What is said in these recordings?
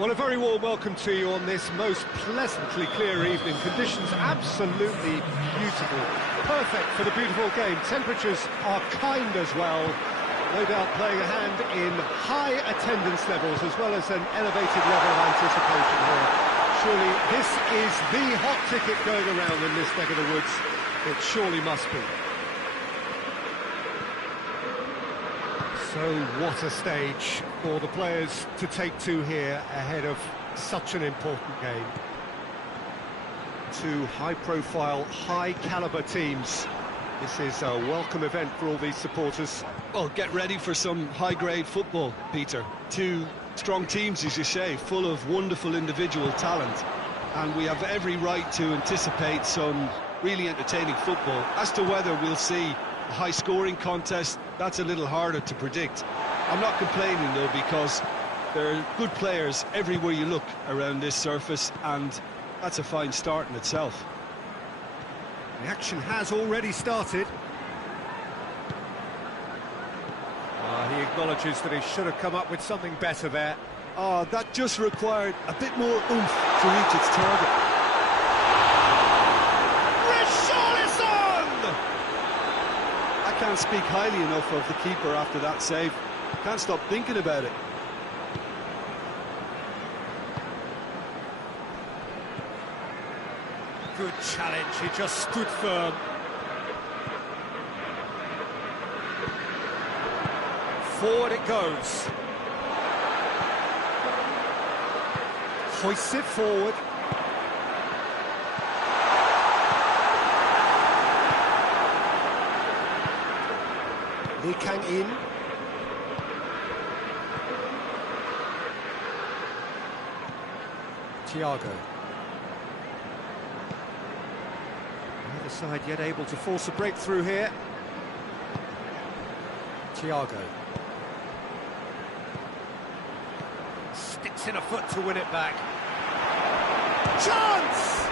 Well, a very warm welcome to you on this most pleasantly clear evening. Conditions absolutely beautiful. Perfect for the beautiful game. Temperatures are kind as well. No doubt playing a hand in high attendance levels as well as an elevated level of anticipation here. Surely this is the hot ticket going around in this neck of the woods. It surely must be. So what a stage for the players to take to here ahead of such an important game. Two high-profile, high-caliber teams. This is a welcome event for all these supporters. Well, get ready for some high-grade football, Peter. Two strong teams, as you say, full of wonderful individual talent. And we have every right to anticipate some really entertaining football. As to whether we'll see a high-scoring contest, that's a little harder to predict. I'm not complaining, though, because there are good players everywhere you look around this surface, and that's a fine start in itself. The action has already started. He acknowledges that he should have come up with something better there. Oh, that just required a bit more oomph to reach its target. I can't speak highly enough of the keeper after that save. Can't stop thinking about it. Good challenge, he just stood firm. Forward it goes. Hoists it forward. Lee Kang in. Thiago. The other side yet able to force a breakthrough here. Thiago. Sticks in a foot to win it back. Chance!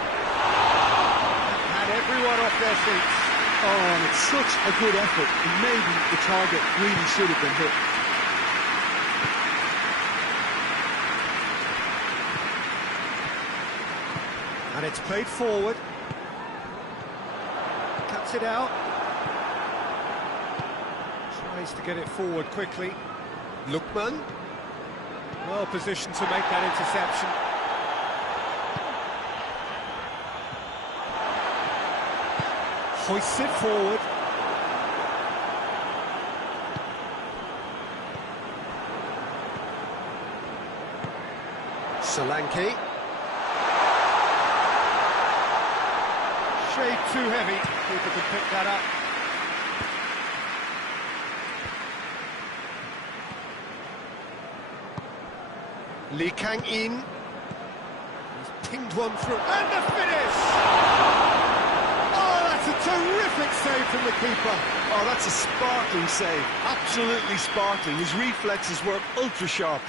Had everyone off their seats. Oh, and it's such a good effort, and maybe the target really should have been hit. And it's played forward. Cuts it out. Tries to get it forward quickly. Lookman. Well positioned to make that interception. Hoists it forward. Solanke. Shade too heavy. Keeper can pick that up. Lee Kang in. He's pinged one through. And the finish! A terrific save from the keeper. Oh, that's a sparkling save. Absolutely sparkling. His reflexes were ultra sharp.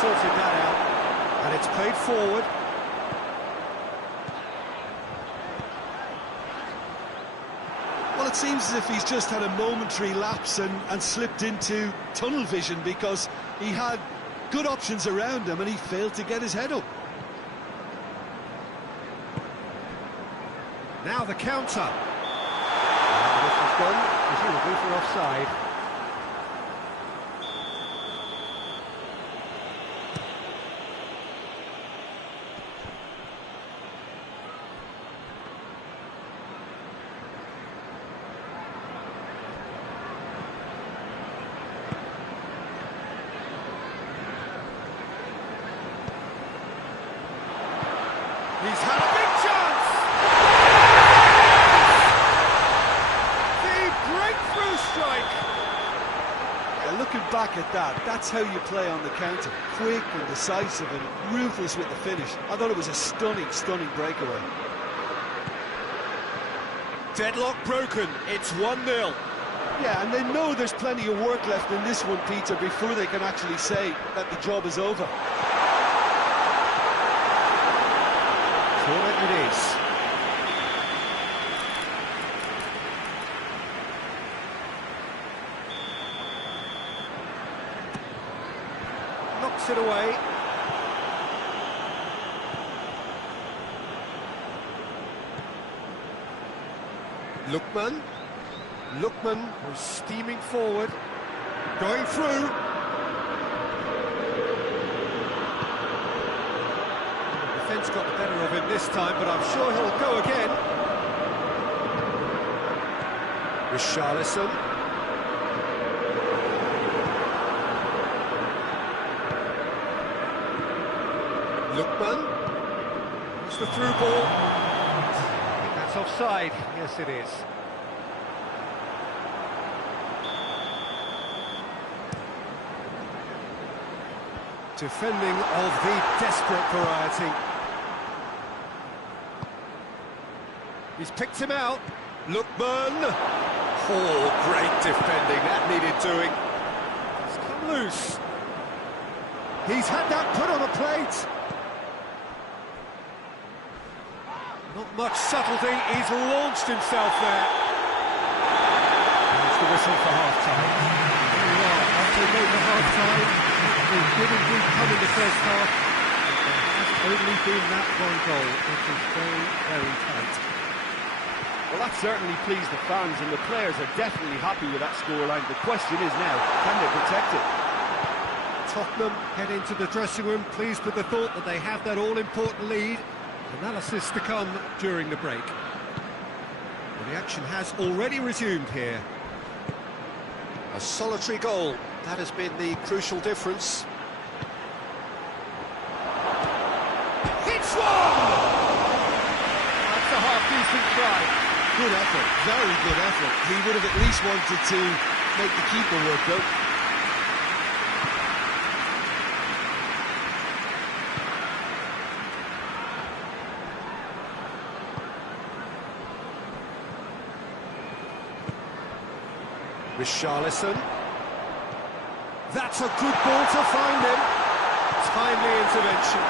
Sorted that out, and it's played forward. Well, it seems as if he's just had a momentary lapse and slipped into tunnel vision, because he had good options around him and he failed to get his head up. Now the counter. And this is gone, presumably for offside. He's had a big chance! The breakthrough strike! Yeah, looking back at that, that's how you play on the counter. Quick and decisive and ruthless with the finish. I thought it was a stunning, stunning breakaway. Deadlock broken, it's 1-0. Yeah, and they know there's plenty of work left in this one, Peter, before they can actually say that the job is over. Corner it is. Knocks it away. Lookman was steaming forward, going through. The defence got the better of him this time, but I'm sure he'll go again. Richarlison. Lookman. It's the through ball. I think that's offside. Yes, it is. Defending of the desperate variety. He's picked him out. Lookman. Oh, great defending. That needed doing. He's come loose. He's had that put on a plate. Not much subtlety. He's launched himself there. There's the whistle for half-time. There we are. After they made the half-time, they did indeed come in the first half. There has only been that one goal, which is very, very tight. Well, that certainly pleased the fans, and the players are definitely happy with that scoreline. The question is now, can they protect it? Tottenham head into the dressing room, pleased with the thought that they have that all-important lead. Analysis to come during the break. Well, the action has already resumed here. A solitary goal. That has been the crucial difference. It's one! That's a half-decent try. Good effort, very good effort. He would have at least wanted to make the keeper work, though. Richarlison. That's a good ball to find him. Timely intervention.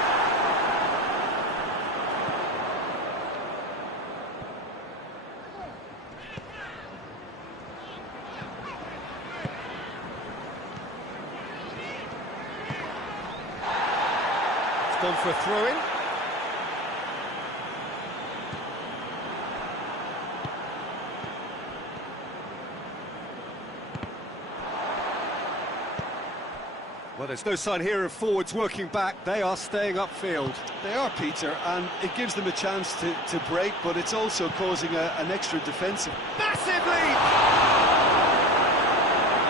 It's gone for a throw-in. Well, there's no sign here of forwards working back. They are staying upfield. They are, Peter, and it gives them a chance to break, but it's also causing an extra defensive. Massively!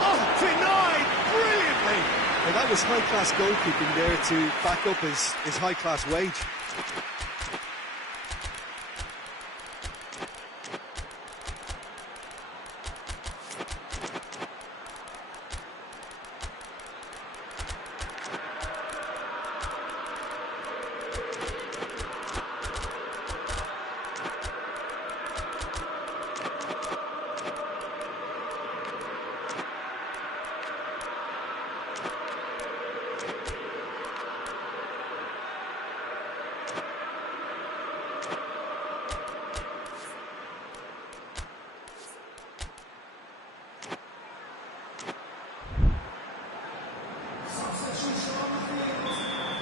Oh, denied brilliantly! Well, that was high-class goalkeeping there to back up his high-class wage.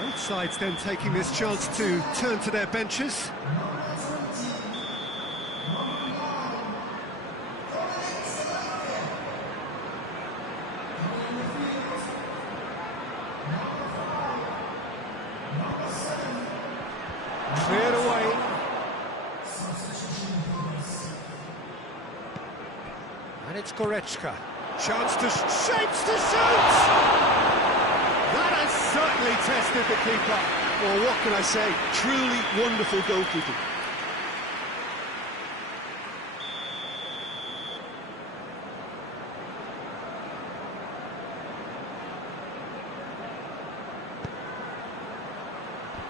Both sides then taking this chance to turn to their benches. Cleared away. And it's Goretzka. Chance to shapes to shoot! That has certainly tested the keeper. Well, what can I say? Truly wonderful goalkeeping.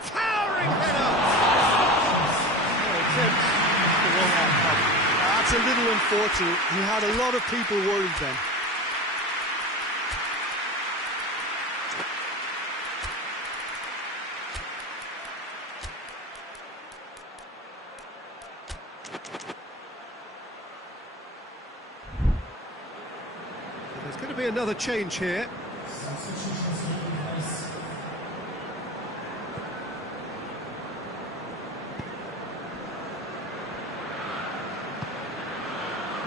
Towering header! No attempt, the wrong outcome. That's was a little unfortunate. He had a lot of people worried then. There's going to be another change here.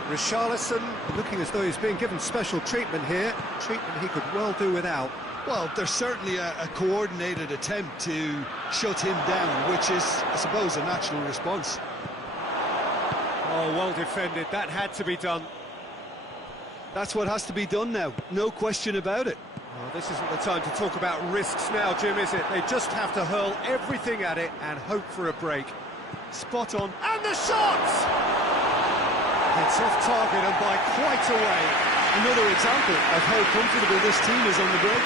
Richarlison looking as though he's being given special treatment here. Treatment he could well do without. Well, there's certainly a coordinated attempt to shut him down, which is, I suppose, a natural response. Oh, well defended. That had to be done. That's what has to be done now, no question about it. Well, this isn't the time to talk about risks now, Jim, is it? They just have to hurl everything at it and hope for a break. Spot on. And the shot! It's off target and by quite a way. Another example of how comfortable this team is on the break.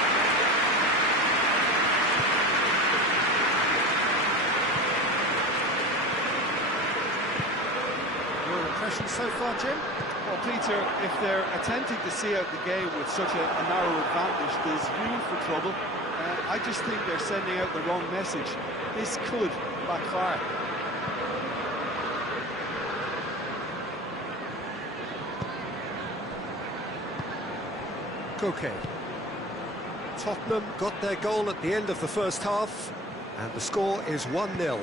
Your impression so far, Jim? Well, Peter, if they're attempting to see out the game with such a narrow advantage, there's room for trouble. I just think they're sending out the wrong message. This could backfire. Okay. Tottenham got their goal at the end of the first half, and the score is 1-0.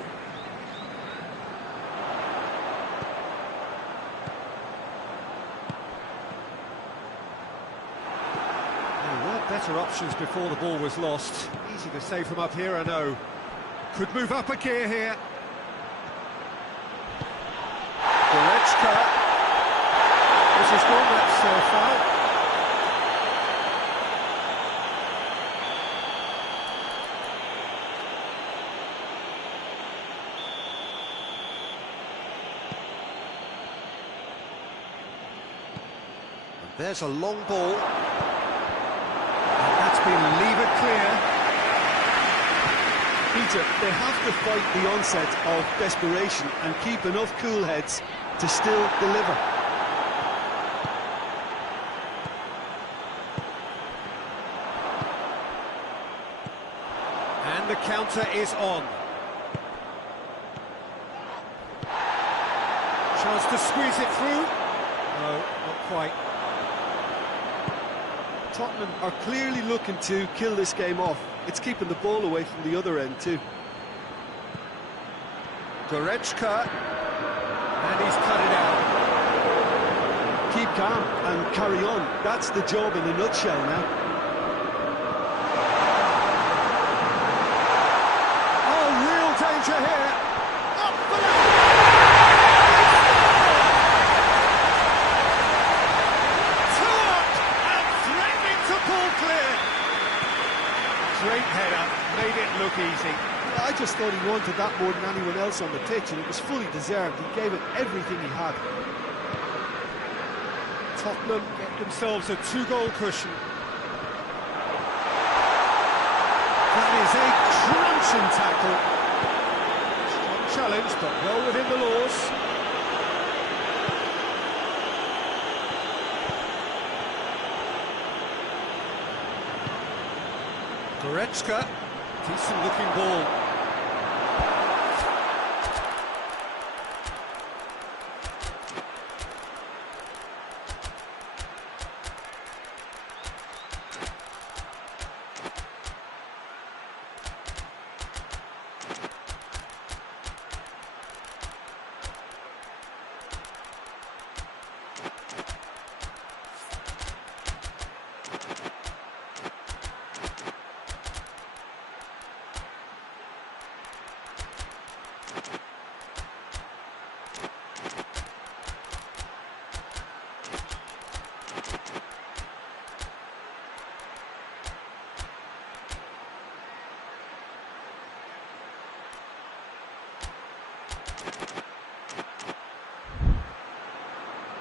Better options before the ball was lost. Easy to save from up here, I know. Could move up a gear here. Diachi. This is good, that's foul. And there's a long ball. Been levered clear. Peter, they have to fight the onset of desperation and keep enough cool heads to still deliver. And the counter is on. Chance to squeeze it through. No, not quite. Tottenham are clearly looking to kill this game off. It's keeping the ball away from the other end too. Diachi, and he's cut it out. Keep calm and carry on. That's the job in a nutshell now. Oh, real danger here. Up for the... Great header, made it look easy. I just thought he wanted that more than anyone else on the pitch, and it was fully deserved. He gave it everything he had. Tottenham get themselves a two-goal cushion. That is a crunching tackle. Strong challenge, but well within the laws. Diachi, decent looking ball.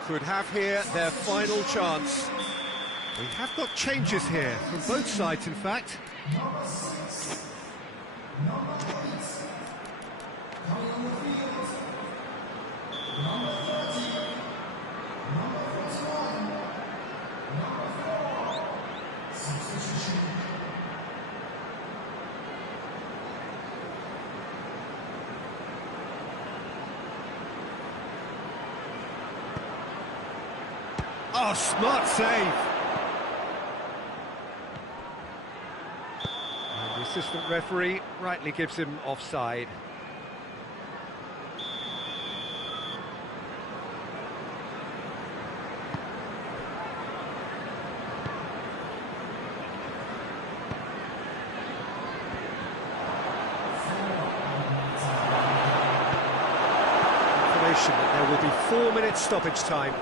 Could have here their final chance. We have got changes here, from both sides in fact. Oh, smart save. And the assistant referee rightly gives him offside. That there will be 4 minutes stoppage time.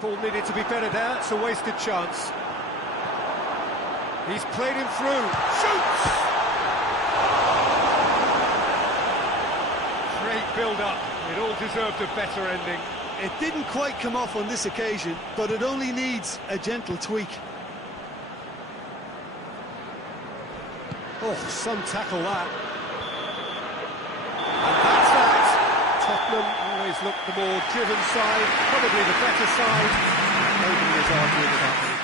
Ball needed to be better there, it's a wasted chance. He's played him through, shoots! Great build-up, it all deserved a better ending. It didn't quite come off on this occasion, but it only needs a gentle tweak. Oh, some tackle that. And that's that. Tottenham always look the more driven side, probably the better side. Nobody is arguing about it.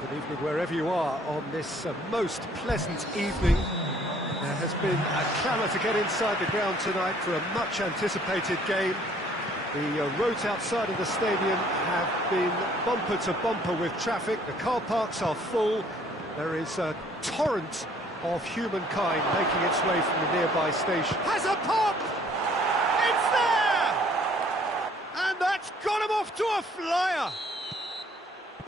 Good evening wherever you are on this most pleasant evening. There has been a clamour to get inside the ground tonight for a much anticipated game. The roads outside of the stadium have been bumper to bumper with traffic. The car parks are full. There is a torrent of humankind making its way from the nearby station. Has a pop! It's there! And that's got him off to a flyer!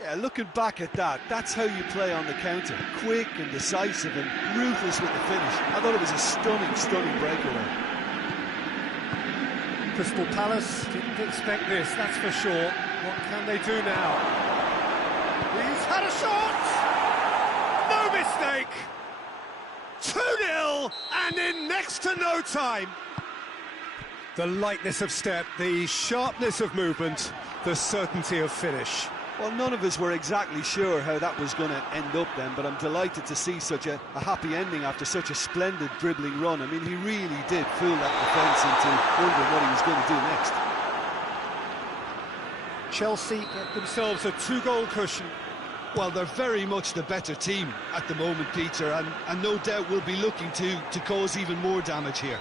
Yeah, looking back at that, that's how you play on the counter. Quick and decisive and ruthless with the finish. I thought it was a stunning breakaway. Crystal Palace didn't expect this, that's for sure. What can they do now? He's had a shot! No mistake! 2-0 and in next to no time. The lightness of step, the sharpness of movement, the certainty of finish. Well, none of us were exactly sure how that was going to end up then, but I'm delighted to see such a happy ending after such a splendid dribbling run. I mean, he really did fool that defence into wondering what he was going to do next. Chelsea get themselves a 2-goal cushion. Well, they're very much the better team at the moment, Peter, and no doubt will be looking to cause even more damage here.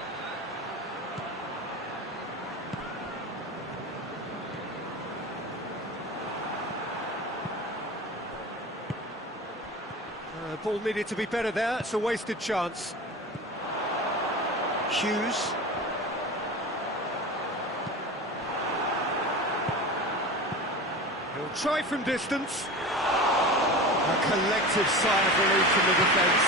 Ball needed to be better there, it's a wasted chance. Hughes. He'll try from distance. A collective sigh of relief from the defence.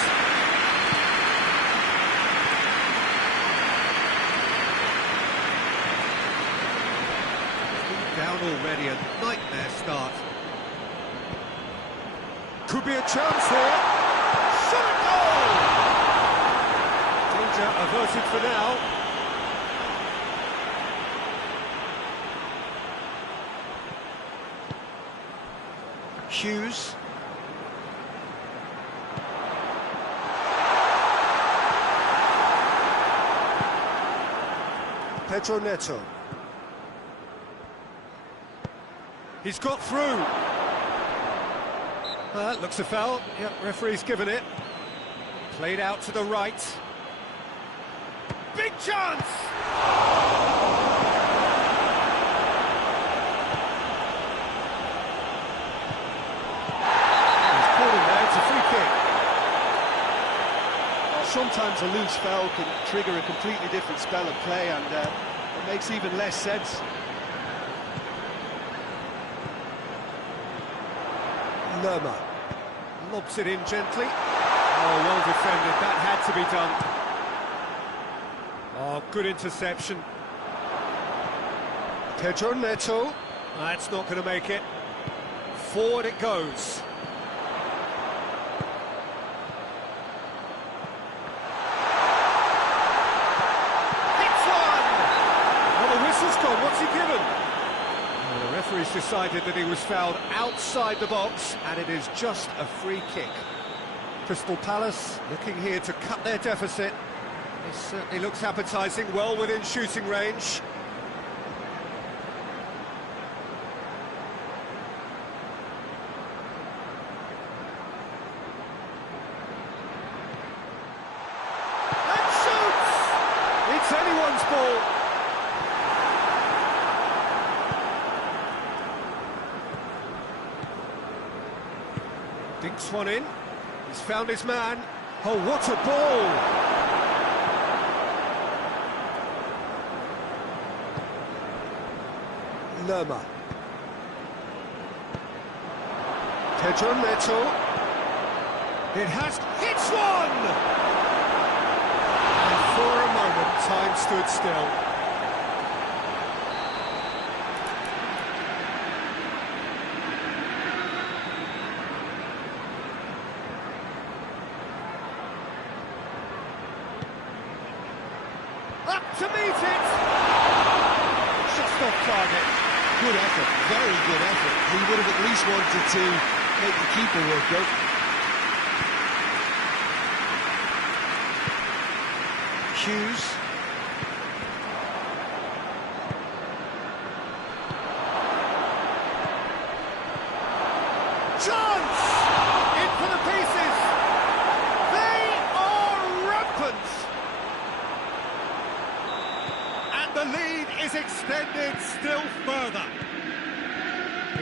Down already, a nightmare start. Could be a chance here. Shot a goal! Danger averted for now. Hughes. Pedro Neto. He's got through. Looks a foul. Yep, referee's given it. Played out to the right. Big chance! He's caught him there, it's a free kick. Sometimes a loose foul can trigger a completely different spell of play, and it makes even less sense. Lerma lobs it in gently. Oh, well defended, that had to be done. Oh, good interception. Pedro Neto, that's not going to make it. Forward it goes. Hits one! Well, the whistle's gone, what's he given? Well, the referee's decided that he was fouled outside the box, and it is just a free kick. Crystal Palace looking here to cut their deficit. It certainly looks appetising, well within shooting range. And shoots! It's anyone's ball. Dinks one in. He's found his man. Oh, what a ball! Lerma. Pedro Neto. It has... Hits one! And for a moment, time stood still. Up to meet it! Just off target. Good effort, very good effort. He would have at least wanted to make the keeper work though. Hughes. Chance! In for the pieces! They are rampant! And the lead is extended still further.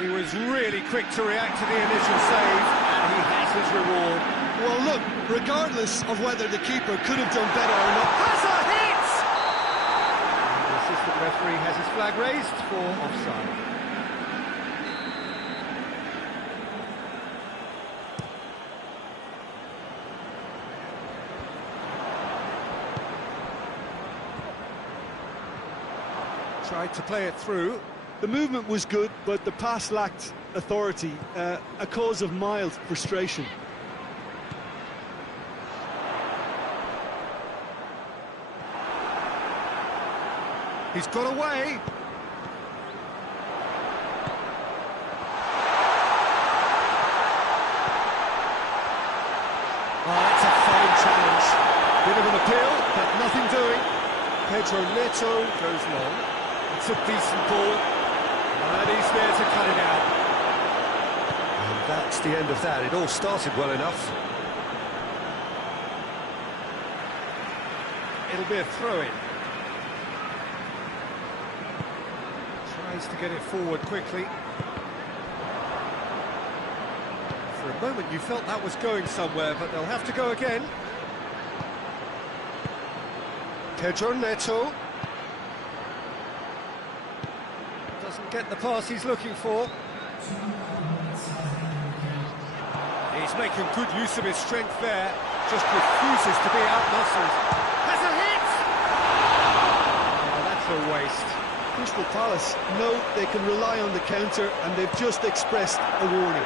He was really quick to react to the initial save, and he has his reward. Well look, regardless of whether the keeper could have done better or not. Has a hit! And the assistant referee has his flag raised for offside. Tried to play it through. The movement was good, but the pass lacked authority, a cause of mild frustration. He's got away. Oh, that's a fine challenge. Bit of an appeal, but nothing doing. Pedro Neto goes long. It's a decent ball. And he's there to cut it out. And that's the end of that. It all started well enough. It'll be a throw-in. Tries to get it forward quickly. For a moment you felt that was going somewhere, but they'll have to go again. Pedro Neto. Doesn't get the pass he's looking for. He's making good use of his strength there. Just refuses to be outmuscled. Has a hit! Oh, that's a waste. Crystal Palace know they can rely on the counter, and they've just expressed a warning.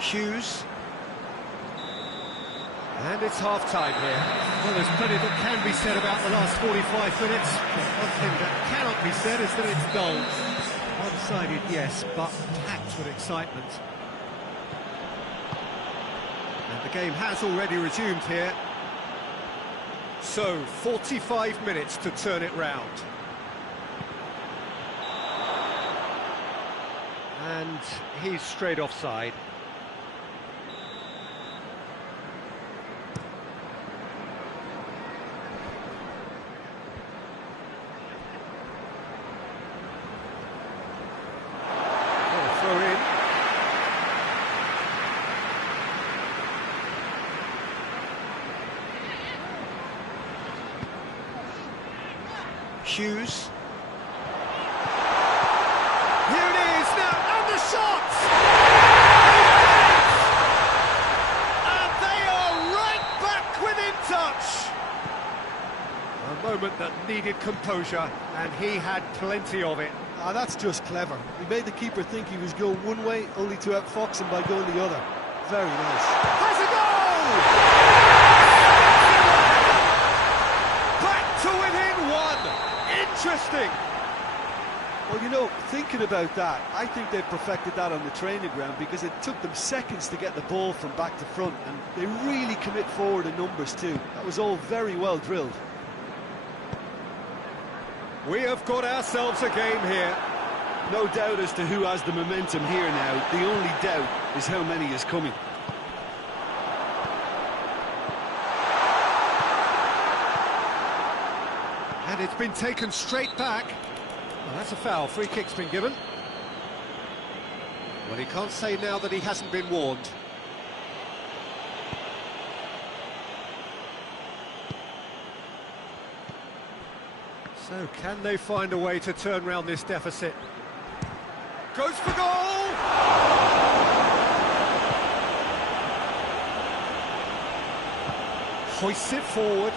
Hughes. And it's half-time here. Well, there's plenty that can be said about the last 45 minutes. But one thing that cannot be said is that it's dull. One-sided, yes, but packed with excitement. And the game has already resumed here. So, 45 minutes to turn it round. And he's straight offside. Throw in. Hughes. Here it is now, and the shot! And they are right back within touch. A moment that needed composure, and he had plenty of it. Ah, that's just clever. He made the keeper think he was going one way, only to outfox him by going the other. Very nice. Has a goal! Back to within one. Interesting. Well, you know, thinking about that, I think they perfected that on the training ground because it took them seconds to get the ball from back to front, and they really commit forward in numbers too. That was all very well drilled. We have got ourselves a game here. No doubt as to who has the momentum here now. The only doubt is how many is coming. And it's been taken straight back. Well, that's a foul. Free kick's been given. Well, he can't say now that he hasn't been warned. So, can they find a way to turn round this deficit? Goes for goal! Hoists it forward.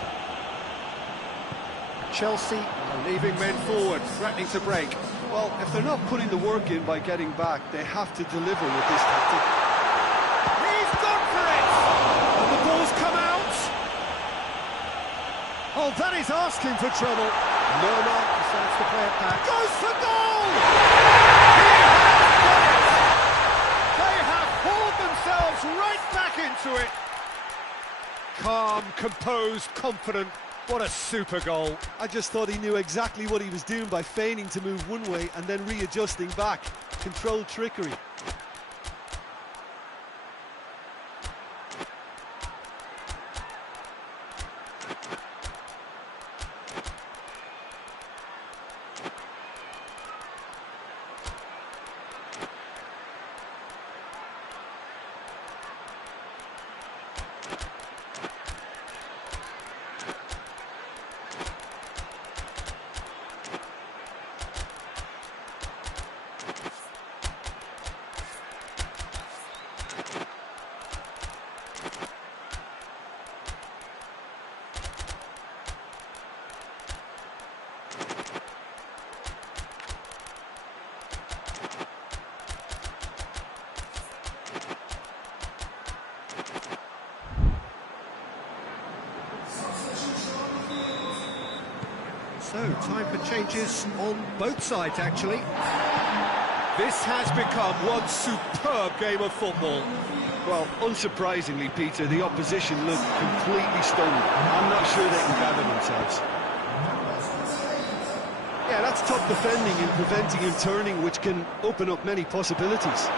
Chelsea are leaving men forward, threatening to break. Well, if they're not putting the work in by getting back, they have to deliver with this tactic. He's gone for it! And the ball's come out! Oh, that is asking for trouble. Lerma decides to play it back. Goes for goal! He has got it! They have hauled themselves right back into it. Calm, composed, confident. What a super goal. I just thought he knew exactly what he was doing by feigning to move one way and then readjusting back. Controlled trickery. So, time for changes on both sides, actually. This has become one superb game of football. Well, unsurprisingly, Peter, the opposition look completely stunned. I'm not sure they can gather themselves. Yeah, that's tough defending and preventing him turning, which can open up many possibilities.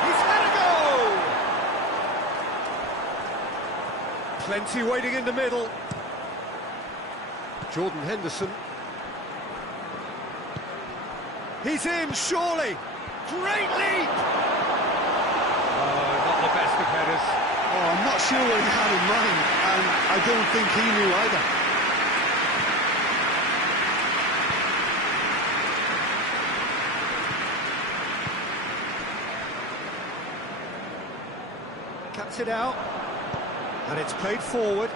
He's had a go! Plenty waiting in the middle. Jordan Henderson. He's in, surely! Great leap! Oh, not the best of headers. Oh, I'm not sure what he had in mind, and I don't think he knew either. Cuts it out, and it's played forward.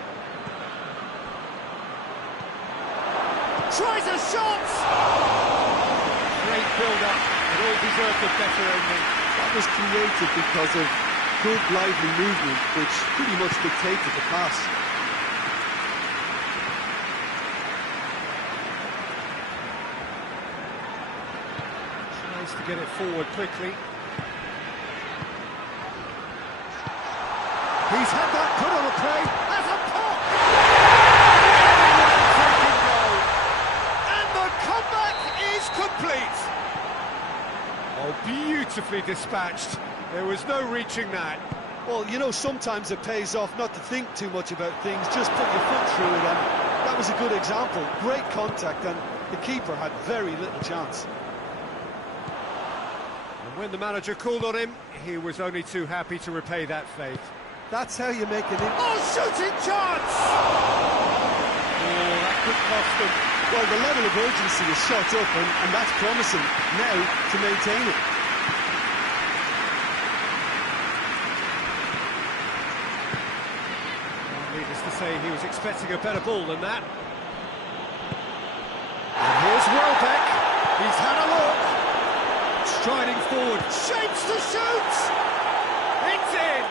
Tries a shot! Great build-up, it all deserved a better ending. That was created because of good, lively movement, which pretty much dictated the pass. Tries to get it forward quickly. He's had that put on a play, has a Oh, beautifully dispatched. There was no reaching that. Well, you know, sometimes it pays off not to think too much about things, just put your foot through it, and that was a good example. Great contact, and the keeper had very little chance. And when the manager called on him, he was only too happy to repay that faith. That's how you make an... Oh, shooting chance! Oh, that could cost them. Well, the level of urgency is shot up, and that's promising now to maintain it. Needless to say, he was expecting a better ball than that. And here's Welbeck. He's had a look. Striding forward, shapes to shoot! It's in!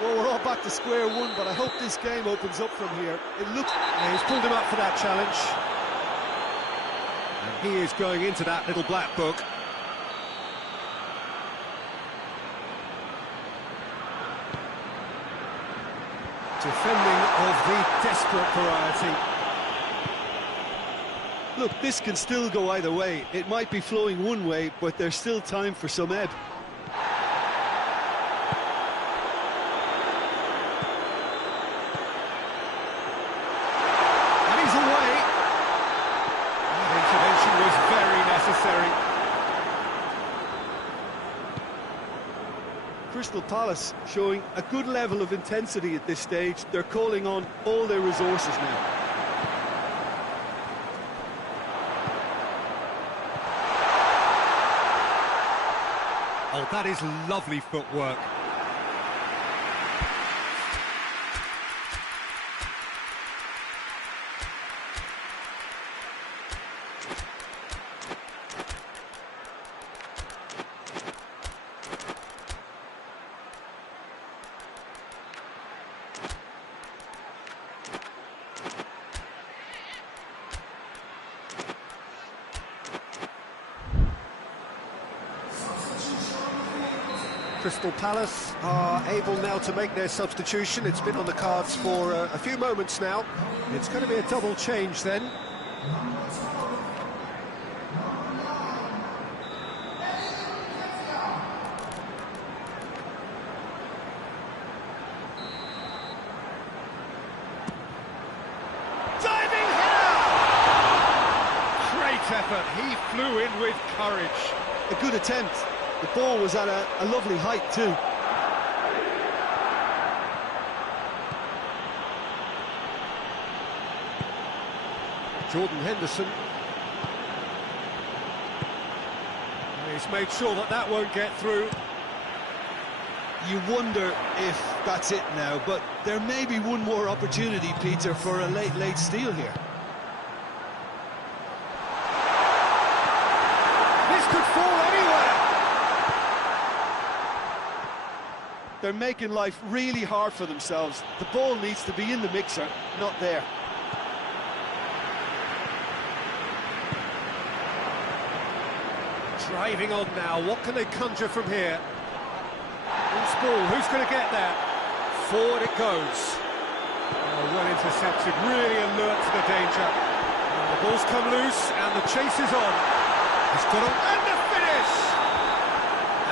Well, we're all back to square one, but I hope this game opens up from here. It looks... Yeah, he's pulled him up for that challenge. And he is going into that little black book. Defending of the desperate variety. Look, this can still go either way. It might be flowing one way, but there's still time for some ebb. And he's away. That intervention was very necessary. Crystal Palace showing a good level of intensity at this stage. They're calling on all their resources now. Oh, that is lovely footwork. Crystal Palace are able now to make their substitution. It's been on the cards for a few moments now. It's going to be a double change then. Diving header! Great effort. He flew in with courage. A good attempt. The ball was at a lovely height too. Jordan Henderson. He's made sure that that won't get through. You wonder if that's it now, but there may be one more opportunity, Peter, for a late steal here. This could fall anywhere. They're making life really hard for themselves. The ball needs to be in the mixer, not there. Driving on now, what can they conjure from here? Loose ball, who's going to get that? Forward it goes. Oh, well intercepted, really alert to the danger. The ball's come loose and the chase is on. He's got a... and the finish!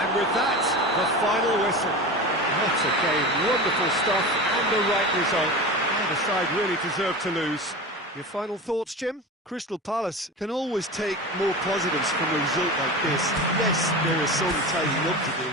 And with that, the final whistle. What a game, wonderful stuff and the right result. Neither side really deserved to lose. Your final thoughts, Jim? Crystal Palace can always take more positives from a result like this. Yes, there is some tidying up to do.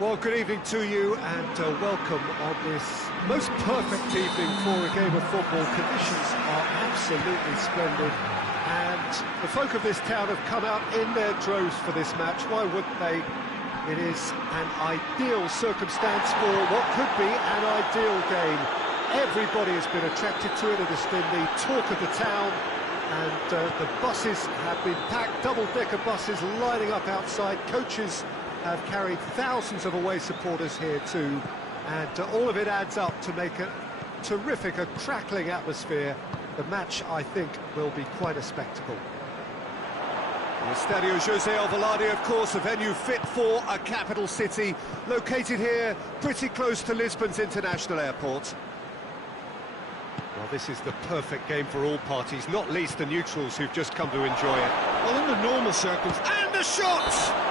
Well, good evening to you and welcome on this most perfect evening for a game of football. Conditions are absolutely splendid and the folk of this town have come out in their droves for this match. Why wouldn't they? It is an ideal circumstance for what could be an ideal game. Everybody has been attracted to it. It has been the talk of the town, and the buses have been packed, double-decker buses lining up outside. Coaches have carried thousands of away supporters here too, and all of it adds up to make a terrific, a crackling atmosphere. The match, I think, will be quite a spectacle. The Estadio José Alvalade, of course, a venue fit for a capital city, located here pretty close to Lisbon's international airport. Well, this is the perfect game for all parties, not least the neutrals who've just come to enjoy it. Well, in the normal circumstances... And a shot!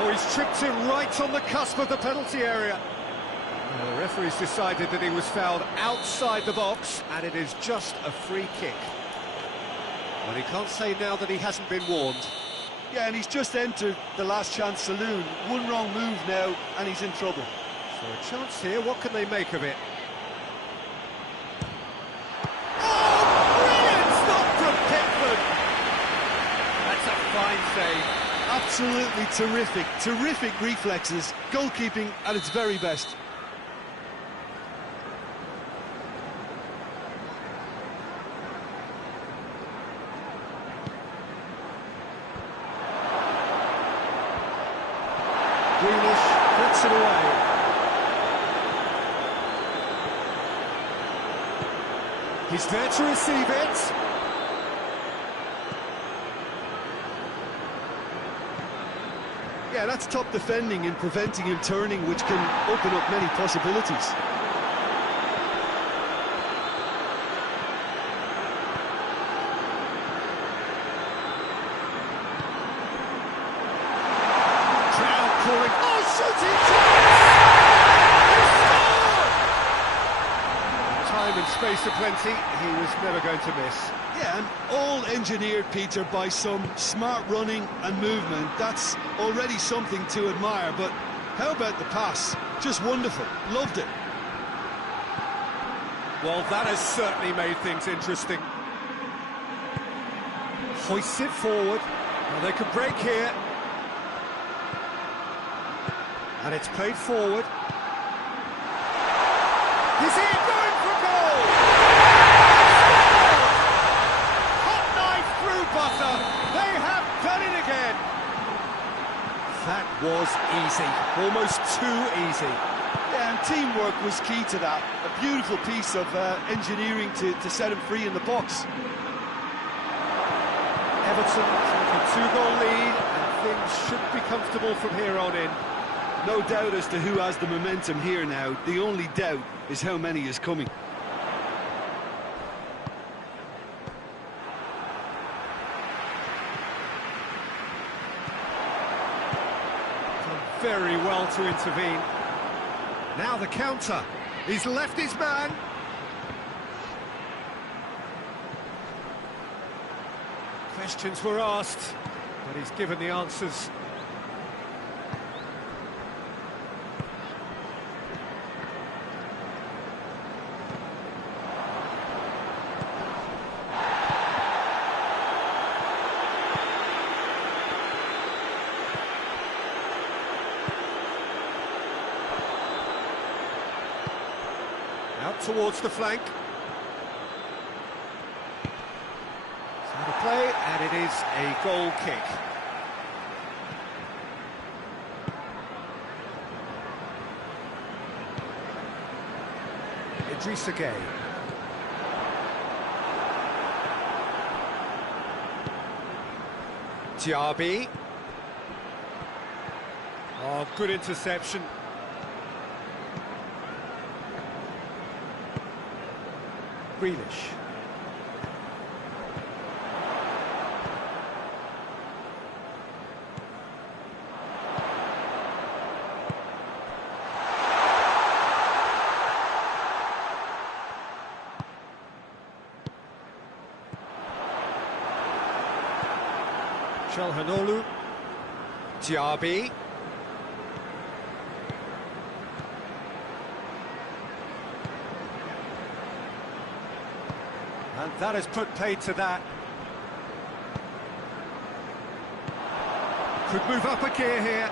Oh, he's tripped it right on the cusp of the penalty area. The referee's decided that he was fouled outside the box, and it is just a free kick. Well, he can't say now that he hasn't been warned. Yeah, and he's just entered the last chance saloon. One wrong move now, and he's in trouble. So a chance here, what can they make of it? Fine save. Absolutely terrific reflexes, goalkeeping at its very best. Grealish puts it away. He's there to receive it. Yeah, that's top defending and preventing him turning, which can open up many possibilities. Crowd calling, oh, shooting! Time and space aplenty, he was never going to miss. Yeah, and all engineered, Peter, by some smart running and movement. That's already something to admire, but how about the pass? Just wonderful. Loved it. Well, that has certainly made things interesting. Hoists it forward. Well, they could break here. And it's played forward. He's in, going for goal! Butter, they have done it again. That was easy, almost too easy. Yeah, and teamwork was key to that. A beautiful piece of engineering to set him free in the box. Everton take a 2-goal lead, and things should be comfortable from here on in. No doubt as to who has the momentum here now. The only doubt is how many is coming. Very well to intervene. Now the counter. He's left his man. Questions were asked, but he's given the answers. Out towards the flank. So to play, and it is a goal kick. Idrissa Gueye. Diachi. Oh, good interception. Grealish. Calhanoglu. Diachi. And that has put paid to that. Could move up a gear here.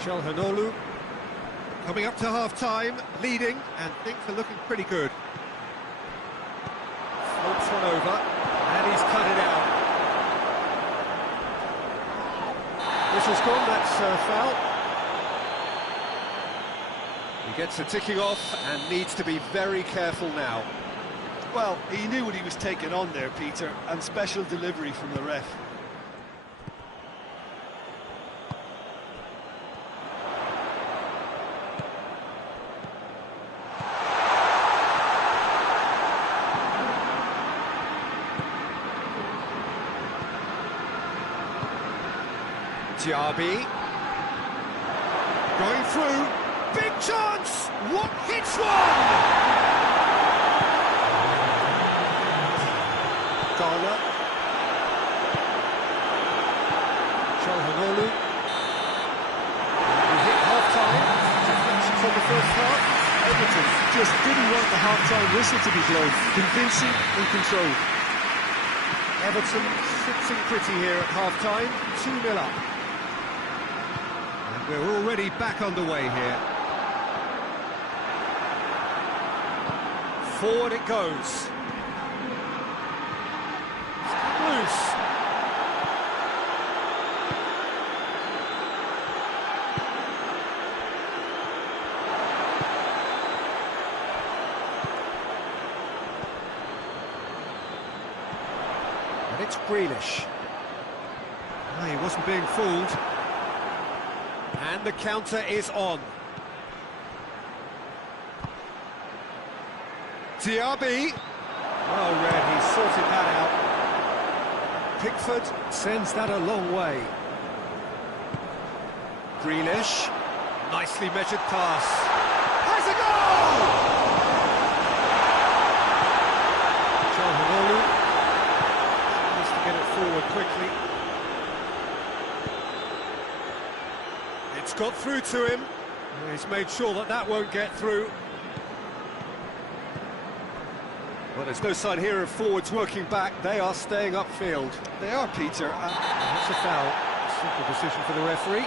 Chelhanoglu coming up to half-time, leading, and things are looking pretty good. Floats one over, and he's cut it out. Whistle's gone, that's foul. He gets a ticking off and needs to be very careful now. Well, he knew what he was taking on there, Peter, and special delivery from the ref. Diachi going through, big chance! What hits one? Ghana. Chelhanoglu. We hit half-time. Reflections on the first half. Everton just didn't want the half-time whistle to be blown. Convincing and controlled. Everton sitting pretty here at half-time. 2-0 up. And we're already back underway here. Forward it goes. Loose. And it's Grealish. No, he wasn't being fooled. And the counter is on. Diachi. Well read, he sorted that out. Pickford sends that a long way. Grealish, nicely measured pass. Has a goal! Chelhanoglu needs to get it forward quickly. It's got through to him. He's made sure that that won't get through. Well, there's no sign here of forwards working back. They are staying upfield. They are, Peter. That's a foul. Simple decision for the referee.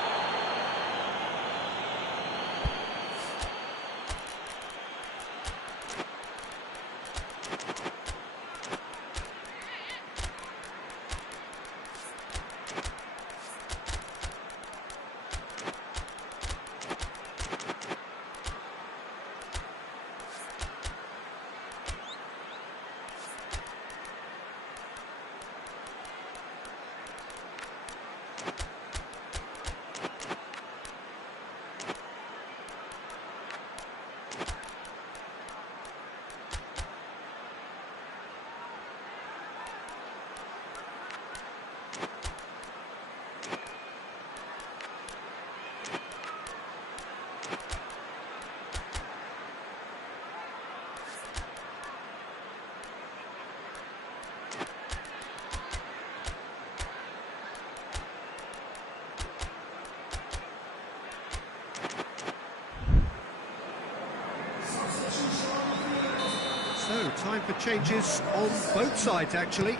So, time for changes on both sides, actually.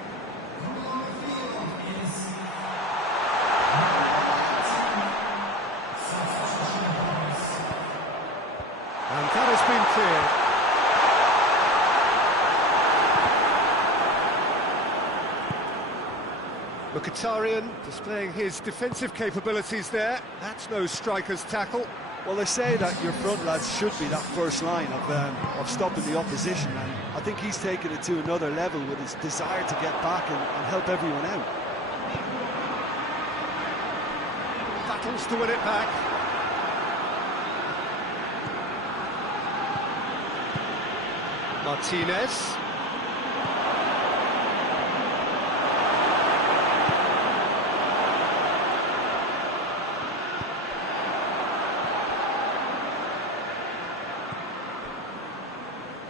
And that has been cleared. Mkhitaryan displaying his defensive capabilities there. That's no striker's tackle. Well, they say that your front lads should be that first line of stopping the opposition, and I think he's taken it to another level with his desire to get back and help everyone out. Battles to win it back. Martinez.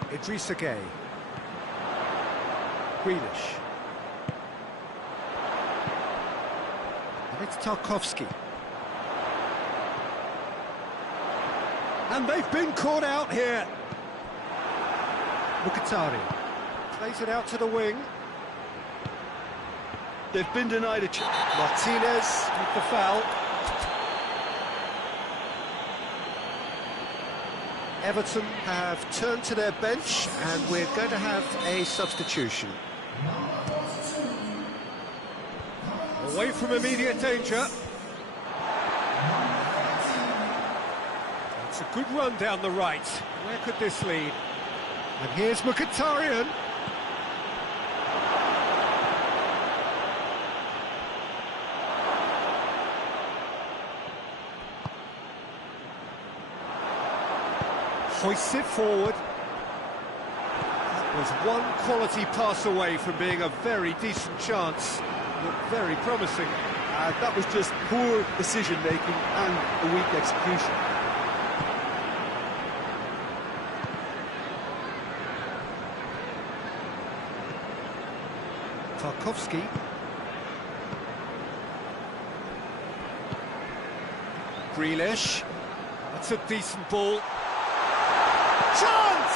Idrissa Gueye. Grealish. And it's Tarkowski. And they've been caught out here. Mkhitaryan plays it out to the wing. They've been denied a chance. Martinez with the foul. Everton have turned to their bench, and we're going to have a substitution. Away from immediate danger. It's a good run down the right. Where could this lead? And here's Mkhitaryan. Hoists it forward. That was one quality pass away from being a very decent chance. Looked very promising. That was just poor decision-making and a weak execution. Tarkowski. Grealish. That's a decent ball. Chance!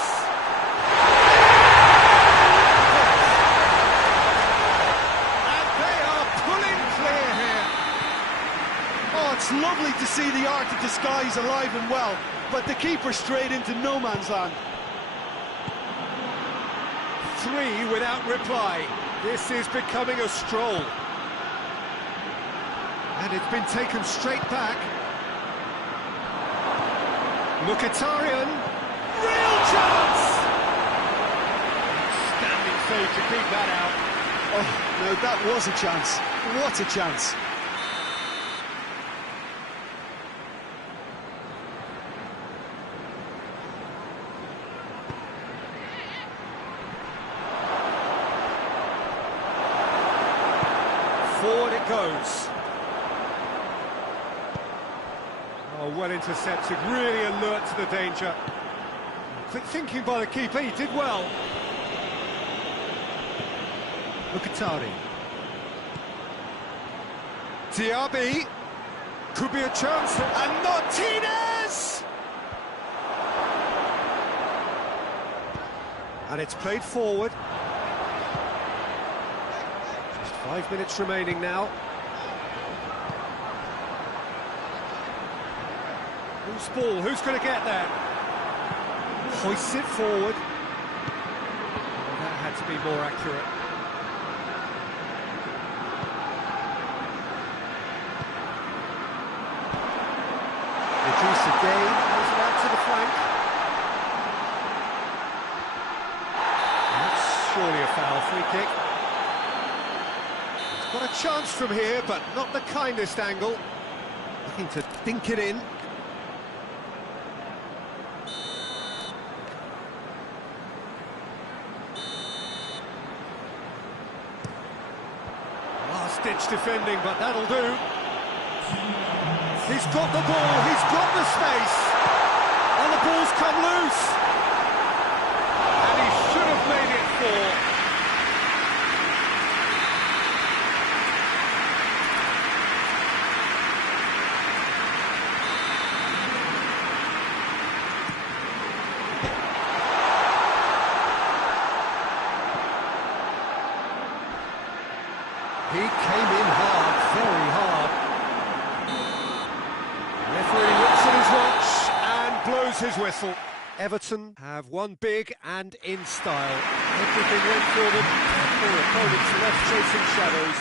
And they are pulling clear here. Oh, it's lovely to see the art of disguise alive and well, but the keeper straight into no man's land. 3 without reply. This is becoming a stroll. And it's been taken straight back. Mkhitaryan. Real chance! Standing save to keep that out. Oh, no, that was a chance. What a chance. Forward it goes. Oh, well intercepted, really alert to the danger. Quick thinking by the keeper, he did well. Mkhitaryan. Diachi. Could be a chance. And Martinez! And it's played forward. Just 5 minutes remaining now. Whose ball? Who's going to get there? Hoists it forward. Oh, that had to be more accurate. Reduce again, plays it out to the flank. That's surely a foul, free kick. He's got a chance from here, but not the kindest angle. Looking to dink it in. Last-ditch defending, but that'll do. He's got the ball, he's got the space. And the ball's come loose. And he should have made it 4. He came in hard, very hard. Referee looks at his watch and blows his whistle. Everton have won big and in style. Everything went for them. Their opponents left chasing shadows.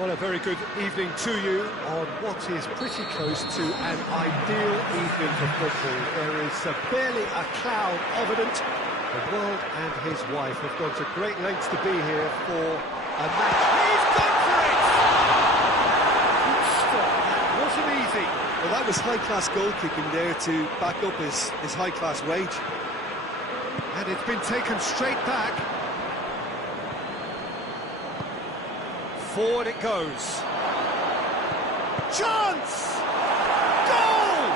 Well, a very good evening to you on what is pretty close to an ideal evening for football. There is barely a cloud evident. The world and his wife have gone to great lengths to be here for a match. He's gone for it! Good stop, that wasn't easy. Well, that was high-class goal-kicking there to back up his high-class wage. And it's been taken straight back. Forward it goes. Chance! Goal!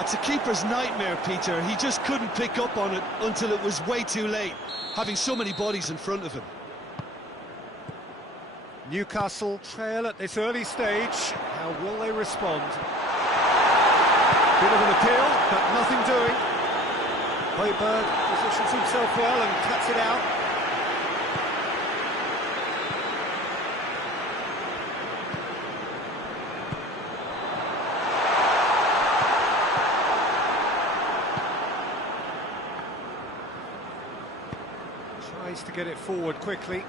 It's a keeper's nightmare, Peter. He just couldn't pick up on it until it was way too late, having so many bodies in front of him. Newcastle trail at this early stage. How will they respond? Bit of an appeal, but nothing doing. Højbjerg positions himself well and cuts it out. Tries to get it forward quickly.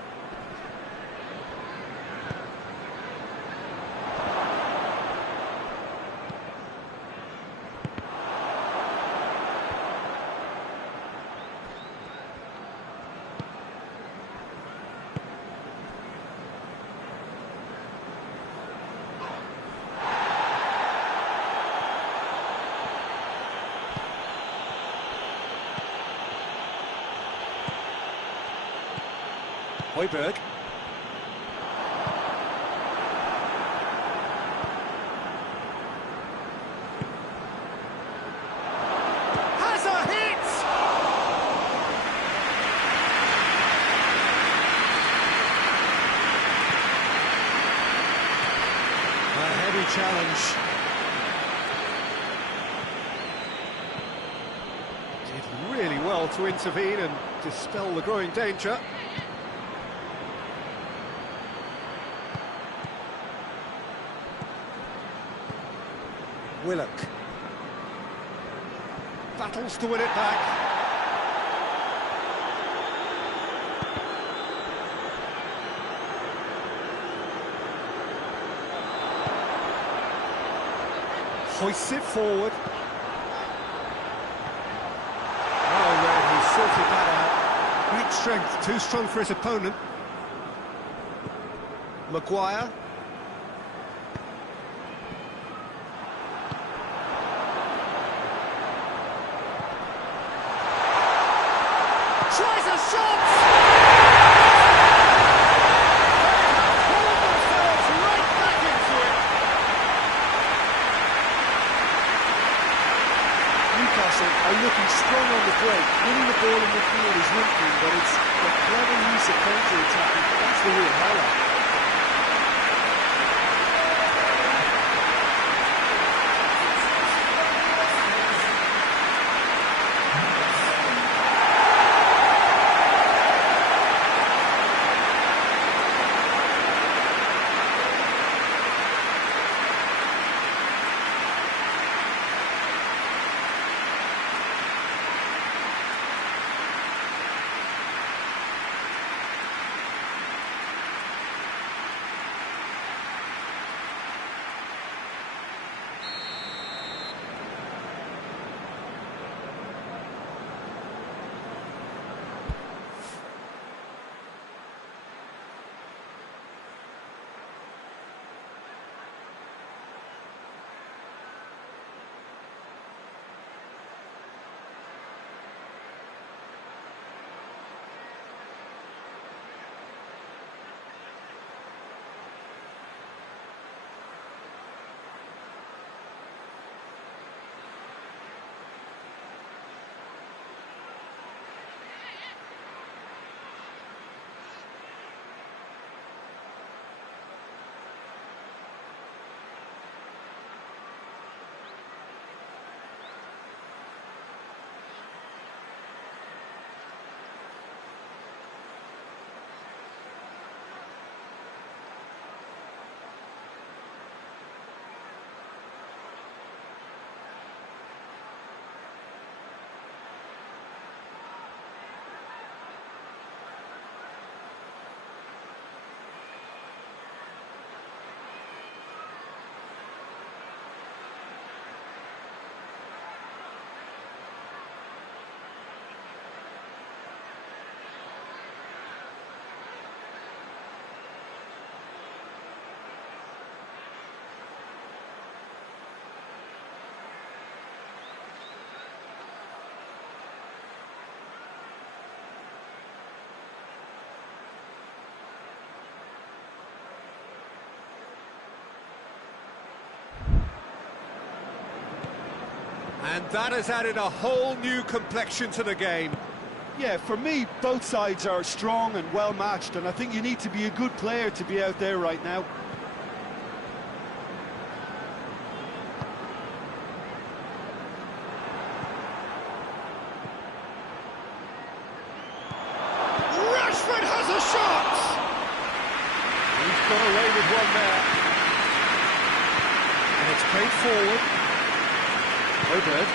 Højbjerg. Has a hit! A heavy challenge. Did really well to intervene and dispel the growing danger. Willock battles to win it back. Hoists it forward. Oh, man, he sorted that out. Great strength, too strong for his opponent. Maguire. Tries a shot! Pulled themselves right back into it. Newcastle are looking strong on the break. Winning the ball in midfield is one thing, but it's the clever use of counter-attacking. That's the real highlight. And that has added a whole new complexion to the game. Yeah, for me, both sides are strong and well-matched, and I think you need to be a good player to be out there right now. Rashford has a shot! He's got away with one there. And it's played forward. Højbjerg.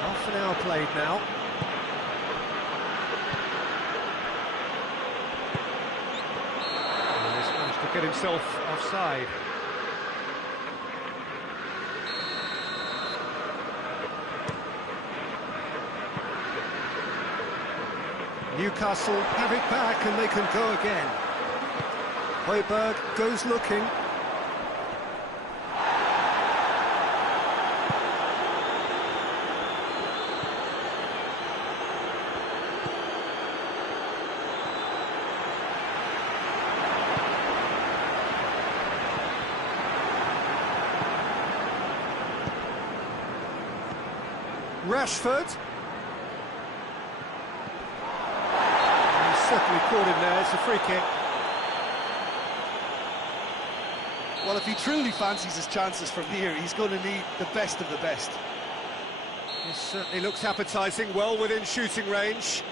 Half an hour played now. And he's managed to get himself offside. Newcastle have it back and they can go again. Højbjerg goes looking. Rashford. Certainly caught him there, it's a free kick. Well, if he truly fancies his chances from here, he's going to need the best of the best. This certainly looks appetising, well within shooting range.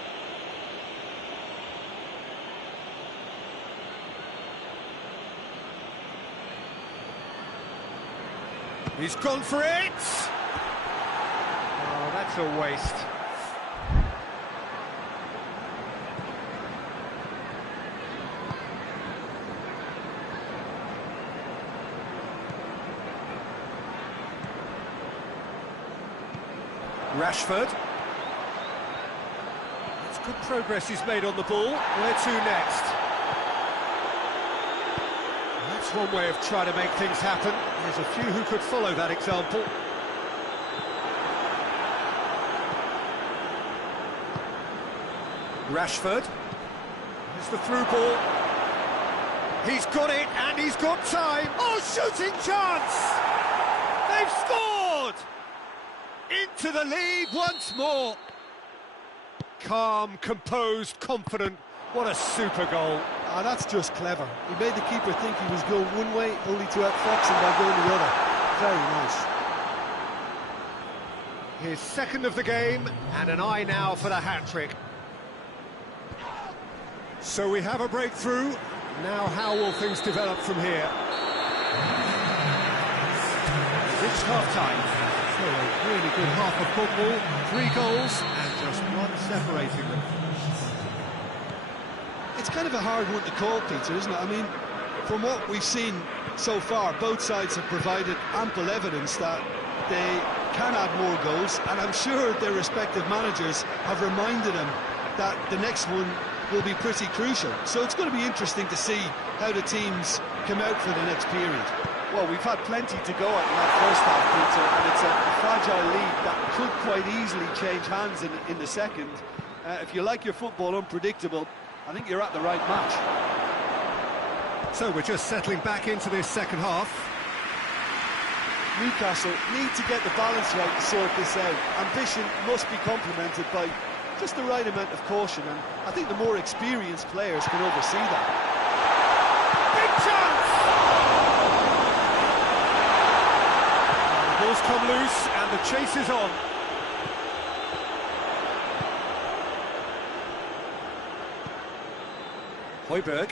He's gone for it! Oh, that's a waste. Rashford. It's good progress he's made on the ball. Where to next? That's one way of trying to make things happen. There's a few who could follow that example. Rashford. Here's the through ball. He's got it, and he's got time. Oh, shooting chance! They've scored! Into the lead once more. Calm, composed, confident. What a super goal. Ah, that's just clever. He made the keeper think he was going one way, only to outfox him by going the other. Very nice. His second of the game, and an eye now for the hat-trick. So we have a breakthrough. Now how will things develop from here? It's half-time. So a really good half of football, 3 goals and just one separating them. It's kind of a hard one to call, Peter, isn't it? I mean, from what we've seen so far, both sides have provided ample evidence that they can add more goals, and I'm sure their respective managers have reminded them that the next one will be pretty crucial. So it's going to be interesting to see how the teams come out for the next period. Well, we've had plenty to go at in that first half, Peter, and it's a fragile lead that could quite easily change hands in the second. If you like your football unpredictable, I think you're at the right match. So we're just settling back into this second half. Newcastle need to get the balance right to sort this out. Ambition must be complemented by just the right amount of caution, and I think the more experienced players can oversee that. Big chance! Ball's come loose and the chase is on. Højbjerg.